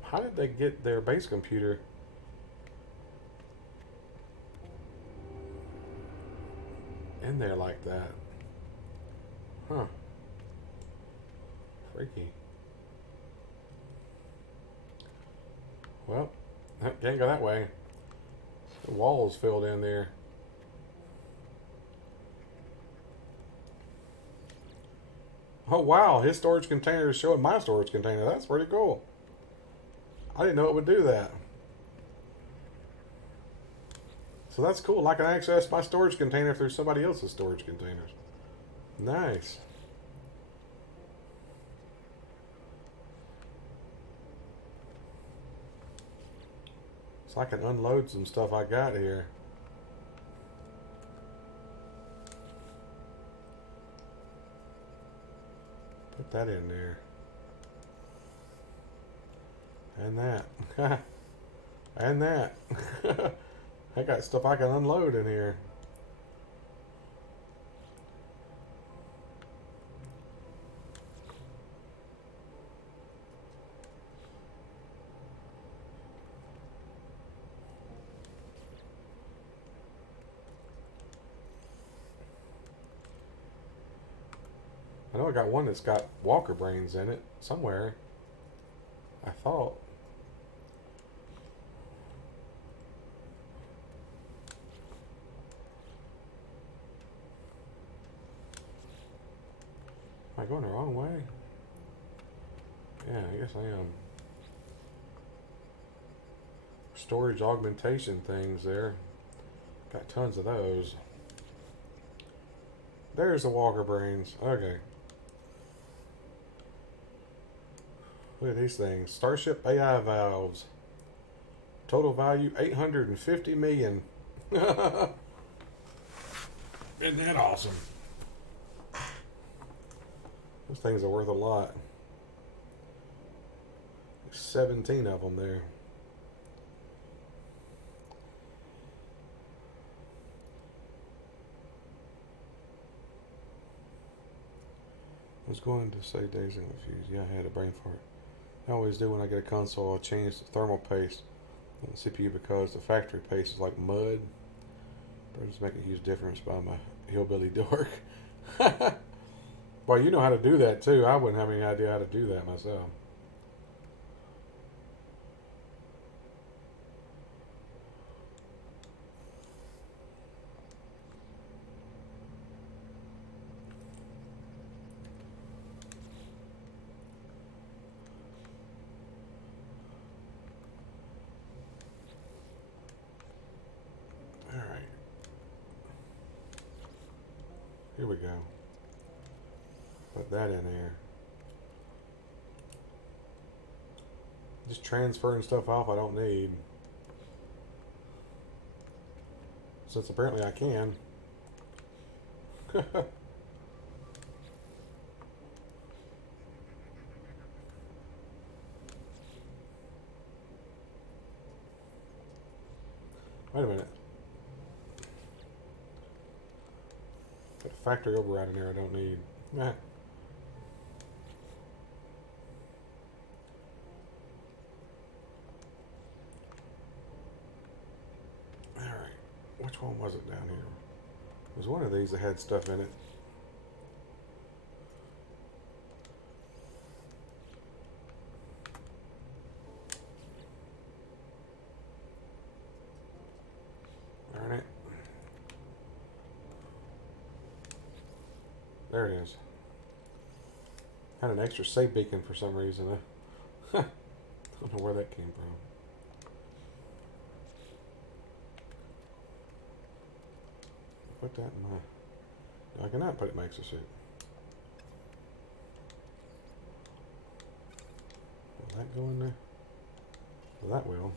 How did they get their base computer in there like that? Huh. Freaky. Well, can't go that way. The wall's filled in there. Oh wow, his storage container is showing my storage container. That's pretty cool. I didn't know it would do that. So that's cool. I can access my storage container through somebody else's storage containers. Nice. So I can unload some stuff I got here. Put that in there. And that. And that. I got stuff I can unload in here. I know I got one that's got Walker brains in it somewhere. I thought. Am I going the wrong way? Yeah, I guess I am. storage augmentation things there. Got tons of those. There's the Walker brains. Okay. Look at these things. Starship AI valves. Total value 850 million. Isn't that awesome? Those things are worth a lot. 17 of them there. I was going to say Days and Confused. Yeah, I had a brain fart. I always do when I get a console. I'll change the thermal paste on the CPU because the factory paste is like mud. But just make a huge difference by my hillbilly dork. Well, you know how to do that too. I wouldn't have any idea how to do that myself. Here we go. Put that in there. Just transferring stuff off I don't need. Since apparently I can. Wait a minute. Got a factory override in there I don't need. Alright. Which one was it down here? It was one of these that had stuff in it. Darn it. There it is. Had an extra save beacon for some reason. I don't know where that came from. Put that in my... No, I cannot put it in my exosuit. Will that go in there? Well, that will.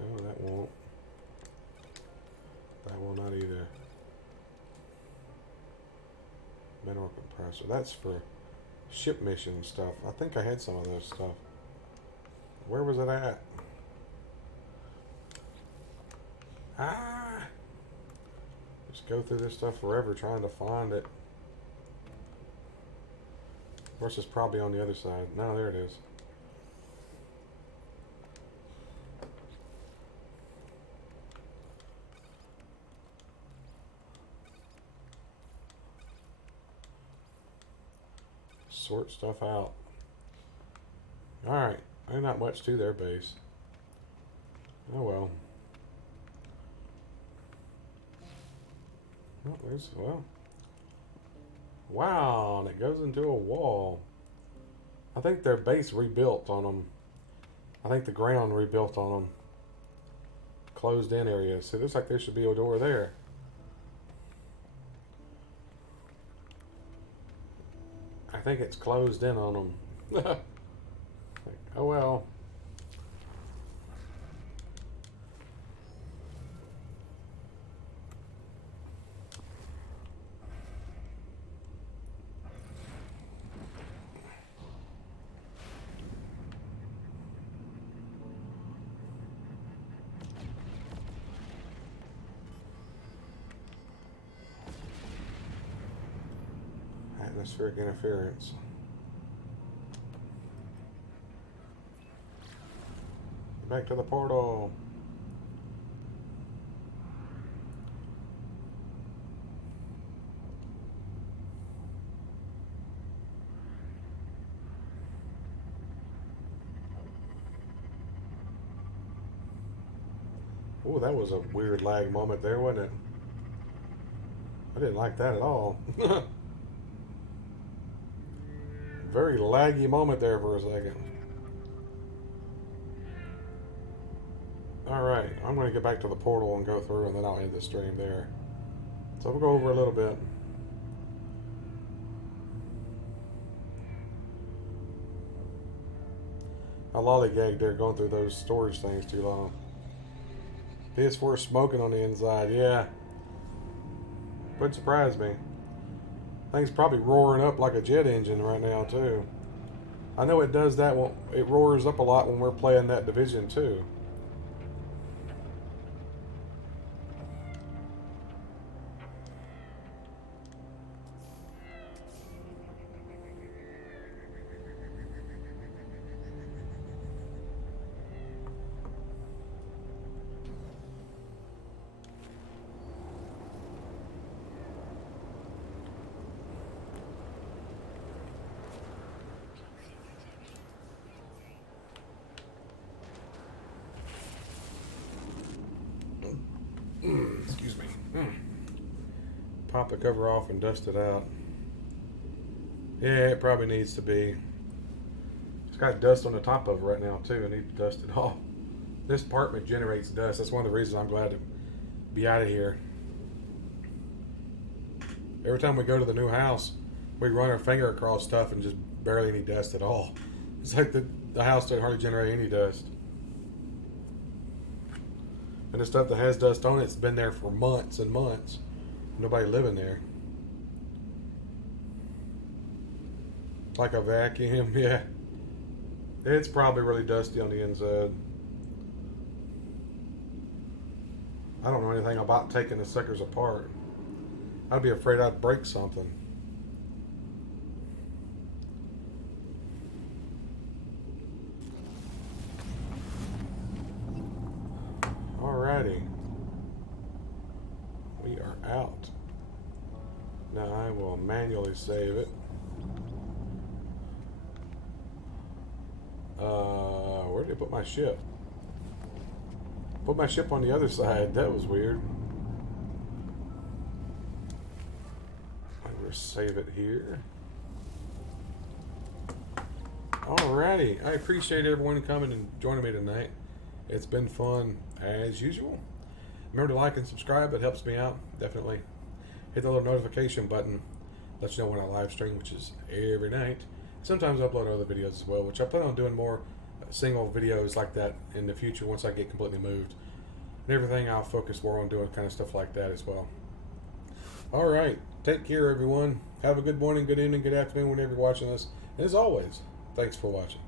No, that won't. That will not either. Mineral compressor. That's for ship mission stuff. I think I had some of those stuff. Where was it at? Ah! Just go through this stuff forever trying to find it. Of course, it's probably on the other side. No, there it is. Sort stuff out. Alright, ain't not much to their base. Oh well. Oh, there's, well. Wow, and it goes into a wall. I think their base rebuilt on them. I think the ground rebuilt on them. Closed in areas. So it looks like there should be a door there. I think it's closed in on them. Oh well. Atmospheric interference. Back to the portal. Oh, that was a weird lag moment there, wasn't it? I didn't like that at all. Very laggy moment there for a second. Alright, I'm going to get back to the portal and go through, and then I'll end the stream there. So we'll go over a little bit. I lollygagged there going through those storage things too long. PS4 smoking on the inside, yeah. Wouldn't surprise me. Thing's probably roaring up like a jet engine right now too. I know it does that when it roars up a lot when we're playing that Division 2. Excuse me. Pop the cover off and dust it out. Yeah, it probably needs to be. It's got dust on the top of it right now too. I need to dust it off. This apartment generates dust. That's one of the reasons I'm glad to be out of here. Every time we go to the new house, we run our finger across stuff and just barely any dust at all. It's like the house doesn't hardly generate any dust. And the stuff that has dust on it's been there for months and months. Nobody living there. Like a vacuum, yeah. It's probably really dusty on the inside. I don't know anything about taking the suckers apart. I'd be afraid I'd break something. Alrighty. We are out. Now I will manually save it. Where did I put my ship? Put my ship on the other side. That was weird. I'm going to save it here. Alrighty. I appreciate everyone coming and joining me tonight. It's been fun as usual. Remember to like and subscribe. It helps me out. Definitely. Hit the little notification button. Let you know when I live stream, which is every night. Sometimes I upload other videos as well, which I plan on doing more single videos like that in the future once I get completely moved. And everything, I'll focus more on doing kind of stuff like that as well. Alright. Take care, everyone. Have a good morning, good evening, good afternoon whenever you're watching this. And as always, thanks for watching.